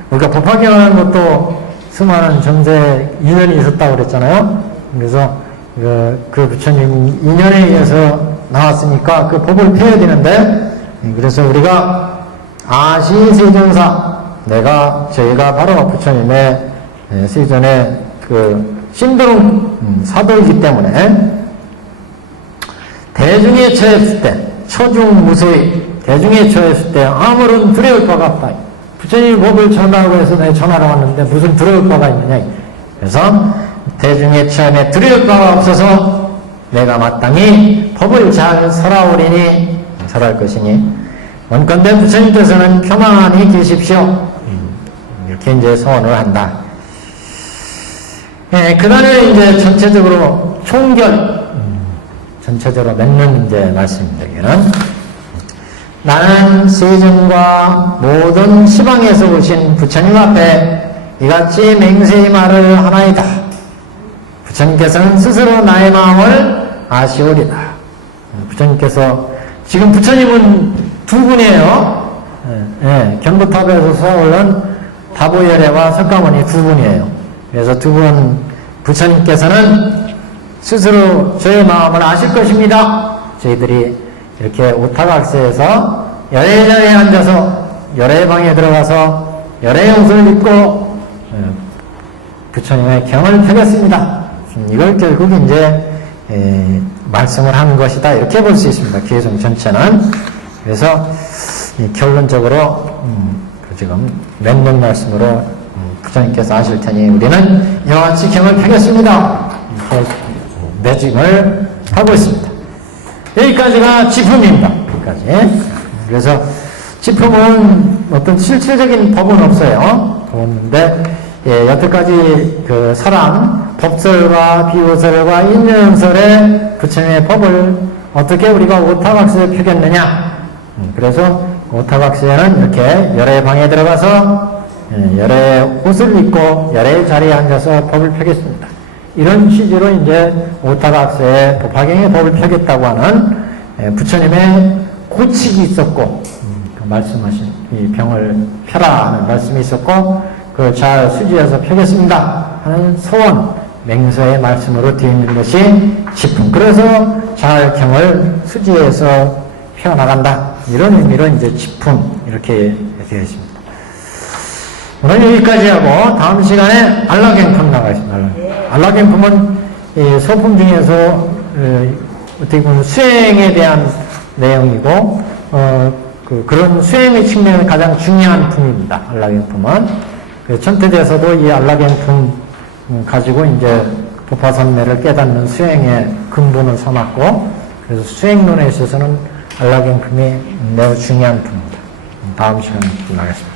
우리가 법화경하는 것도 수많은 전세 인연이 있었다고 그랬잖아요. 그래서 그 부처님 인연에 의해서 나왔으니까 그 법을 펴야 되는데, 그래서 우리가 아시세전사, 저희가 바로 부처님의 세전의 그 심부름 사도이기 때문에 대중에 처했을 때, 처중무소히 대중에 처했을 때 아무런 두려울 바가 없다. 부처님이 법을 전하라고 해서 내가 전하러 왔는데 무슨 두려울 바가 있느냐. 그래서 대중의 처함에 두려울 바가 없어서 내가 마땅히 법을 잘 설하오리니, 설할 것이니 원건대 부처님께서는 평안히 계십시오. 이렇게 이제 소원을 한다. 그 다음에 이제 전체적으로 총결, 전체적으로 맺는 이제 말씀입니다. 이게는 나는 세전과 모든 시방에서 오신 부처님 앞에 이같이 맹세히 말을 하나이다. 부처님께서는 스스로 나의 마음을 아시오리다. 부처님께서, 지금 부처님은 두 분이에요. 견부탑에서 솟아오른 다보열애와 석가모니 두 분이에요. 그래서 두 분, 부처님께서는 스스로 저의 마음을 아실 것입니다. 저희들이 이렇게 오타각세에서 열애자리에 앉아서 열애방에 들어가서 열애의 옷을 입고 부처님의 경을 펴겠습니다. 이걸 결국 이제 말씀을 하는 것이다, 이렇게 볼 수 있습니다. 기회종 전체는. 그래서 결론적으로 지금 맺는 말씀으로 부처님께서 하실 테니 우리는 이와 같이 경을 펴겠습니다, 이렇게 매징을 하고 있습니다. 여기까지가 지품입니다. 여기까지. 그래서 지품은 어떤 실질적인 법은 없어요. 없는데, 여태까지 그 설한 법설과 비유설과 인연설의 부처님의 법을 어떻게 우리가 오타각세에 펴겠느냐. 그래서 오타각세에는 이렇게 열애의 방에 들어가서 열애의 옷을 입고 열애의 자리에 앉아서 법을 펴겠습니다. 이런 취지로 이제 오타각세의 법화경의 법을 펴겠다고 하는 부처님의 고칙이 있었고, 말씀하신 이 병을 펴라 하는 말씀이 있었고, 그걸 잘 수지해서 펴겠습니다 하는 소원, 맹서의 말씀으로 되어 있는 것이 지품. 그래서 잘 경을 수지해서 펴나간다, 이런 의미로 이제 지품, 이렇게 되어 있습니다. 오늘 여기까지 하고 다음 시간에 알라갱품 나가겠습니다. 알라갱품은 소품 중에서 어떻게 보면 수행에 대한 내용이고, 그런 수행의 측면이 가장 중요한 품입니다. 알라갱품은. 천태대에서도 이 알라갱품 가지고 이제 법화선매를 깨닫는 수행의 근본을 삼았고, 그래서 수행론에 있어서는 알라갱품이 매우 중요한 품입니다. 다음 시간에 나가겠습니다.